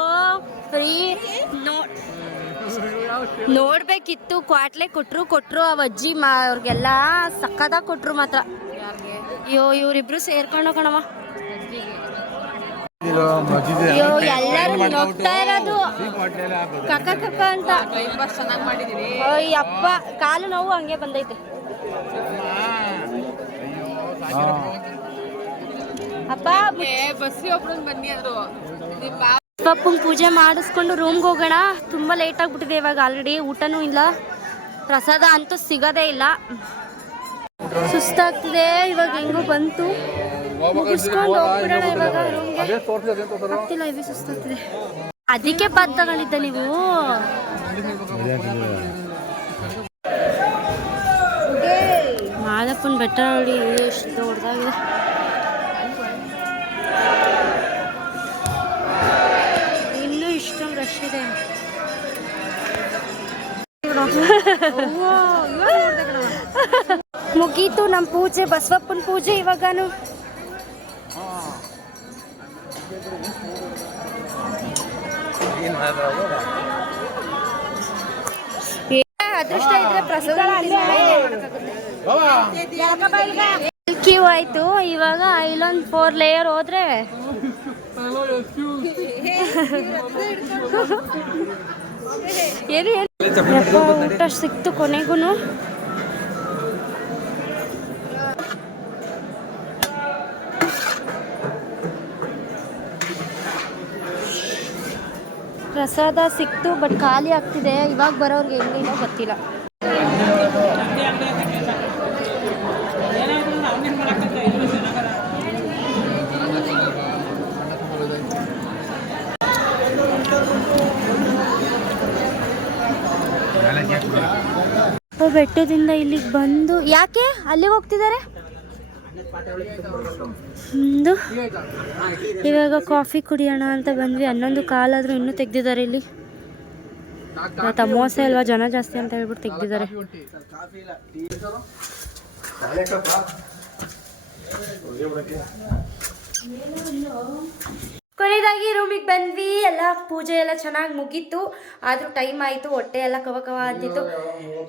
ಫ್ರೀ ನೋಡ್ಬೇಕಿತ್ತು. ಕ್ವಾಟ್ಲೆ ಕೊಟ್ರು ಆ ಅಜ್ಜಿ ಅವ್ರಿಗೆಲ್ಲ ಸಕ್ಕದಾಗಿ ಕೊಟ್ರು ಮಾತ್ರ. ಅಯ್ಯೋ ಇವರಿಬ್ರು ಸೇರ್ಕೊಂಡು ಕಣವ. ಅಯ್ಯೋ ಎಲ್ಲರೂ ನೋಡ್ತಾ ಇರೋದು ಕಕ್ಕ ಅಂತ. ಅಯ್ಯಪ್ಪ ಕಾಲು ನೋವು ಹಂಗೆ ಬಂದೈತೆ. ಅಪ್ಪ ಬಸ್ಸಿ ಒಬ್ರು ಬನ್ನಿ ಅಂದ್ರು. ಬಸವಪ್ಪಂಗೆ ಪೂಜೆ ಮಾಡಿಸ್ಕೊಂಡು ರೂಮ್ಗೆ ಹೋಗೋಣ. ತುಂಬ ಲೇಟ್ ಆಗಿಬಿಟ್ಟಿದೆ ಇವಾಗ, ಆಲ್ರೆಡಿ ಊಟನೂ ಇಲ್ಲ, ಪ್ರಸಾದ ಅಂತೂ ಸಿಗೋದೇ ಇಲ್ಲ. ಸುಸ್ತಾಗ್ತಿದೆ ಇವಾಗ, ಹೆಂಗೋ ಬಂತು ಮುಗಿಸ್ಕೊಂಡು ಹೋಗ್ಬಿಡೋಣ ಇವಾಗ ರೂಮ್ಗೆ. ಆಗ್ತಿಲ್ಲ, ಇವಿ ಸುಸ್ತಾಗ್ತಿದೆ. ಅದಕ್ಕೆ ಪಾತ್ ತಗೊಂಡಿದ್ದೆ ನೀವು. ಮಾದಪ್ಪನ ಬೆಟ್ಟ ನೋಡಿ ಎಷ್ಟು ದೊಡ್ಡದಾಗಿದೆ. ಇನ್ನೂ ಇಷ್ಟೊಂದು ರಶ್ ಇದೆ. ಮುಗೀತು ನಮ್ಮ ಪೂಜೆ, ಬಸವಪ್ಪನ ಪೂಜೆ. ಇವಾಗಾನು ಅದೃಷ್ಟ ಇದ್ರೆ ಪ್ರಸಾದ ಕ್ಯೂ ಆಯ್ತು. ಇವಾಗ ಇಲ್ಲೊಂದು 4 ಲೇಯರ್ ಹೋದ್ರೆ ಏನು ಊಟ ಸಿಕ್ತು ಕೊನೆಗೂ. ಪ್ರಸಾದ ಸಿಕ್ತು, ಬಟ್ ಖಾಲಿ ಆಗ್ತಿದೆ. ಇವಾಗ ಬರೋರ್ಗೆ ಹೆಂಗೇನೋ ಗೊತ್ತಿಲ್ಲ. ಬೆಟ್ಟದಿಂದ ಇಲ್ಲಿಗೆ ಬಂದು ಯಾಕೆ ಅಲ್ಲಿಗೆ ಹೋಗ್ತಿದ್ದಾರೆ? ಇವಾಗ ಕಾಫಿ ಕುಡಿಯೋಣ ಅಂತ ಬಂದ್ವಿ. 11 ಕಾಲಾದರೂ ಇನ್ನೂ ತೆಗ್ದಿದ್ದಾರೆ ಇಲ್ಲಿ. ಇವತ್ತು ಅಮಾವಾಸ್ಯೆ ಅಲ್ವಾ, ಜನ ಜಾಸ್ತಿ ಅಂತ ಹೇಳ್ಬಿಟ್ಟು ತೆಗ್ದಿದ್ದಾರೆ. ಕೊನೆಯದಾಗಿ ರೂಮಿಗೆ ಬಂದ್ವಿ. ಎಲ್ಲ ಪೂಜೆ ಎಲ್ಲ ಚೆನ್ನಾಗಿ ಮುಗೀತು. ಆದರೂ ಟೈಮ್ ಆಯಿತು, ಹೊಟ್ಟೆ ಎಲ್ಲ ಕವ ಕವ ಅಂತಿತ್ತು.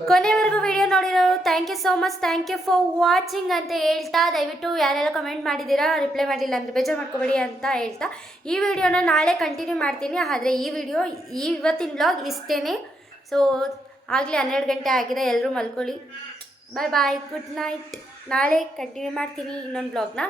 ಕೊನೆವರೆಗೂ ವಿಡಿಯೋ ನೋಡಿರೋರು thank you so much, thank you for watching ಅಂತ ಹೇಳ್ತಾ, ದಯವಿಟ್ಟು ಯಾರೆಲ್ಲ ಕಮೆಂಟ್ ಮಾಡಿದ್ದೀರಾ ರಿಪ್ಲೈ ಮಾಡಿಲ್ಲ ಅಂದರೆ ಬೇಜಾರು ಮಾಡ್ಕೋಬೇಡಿ ಅಂತ ಹೇಳ್ತಾ, ಈ ವಿಡಿಯೋನ ನಾಳೆ ಕಂಟಿನ್ಯೂ ಮಾಡ್ತೀನಿ. ಆದರೆ ಇವತ್ತಿನ ವ್ಲಾಗ್ ಇಷ್ಟೇ. ಸೊ ಆಗಲೇ 12 ಗಂಟೆ ಆಗಿದೆ, ಎಲ್ಲರೂ ಮಲ್ಕೊಳ್ಳಿ. ಬಾಯ್ ಬಾಯ್, ಗುಡ್ ನೈಟ್. ನಾಳೆ ಕಂಟಿನ್ಯೂ ಮಾಡ್ತೀನಿ ಇನ್ನೊಂದು ವ್ಲಾಗ್ನ.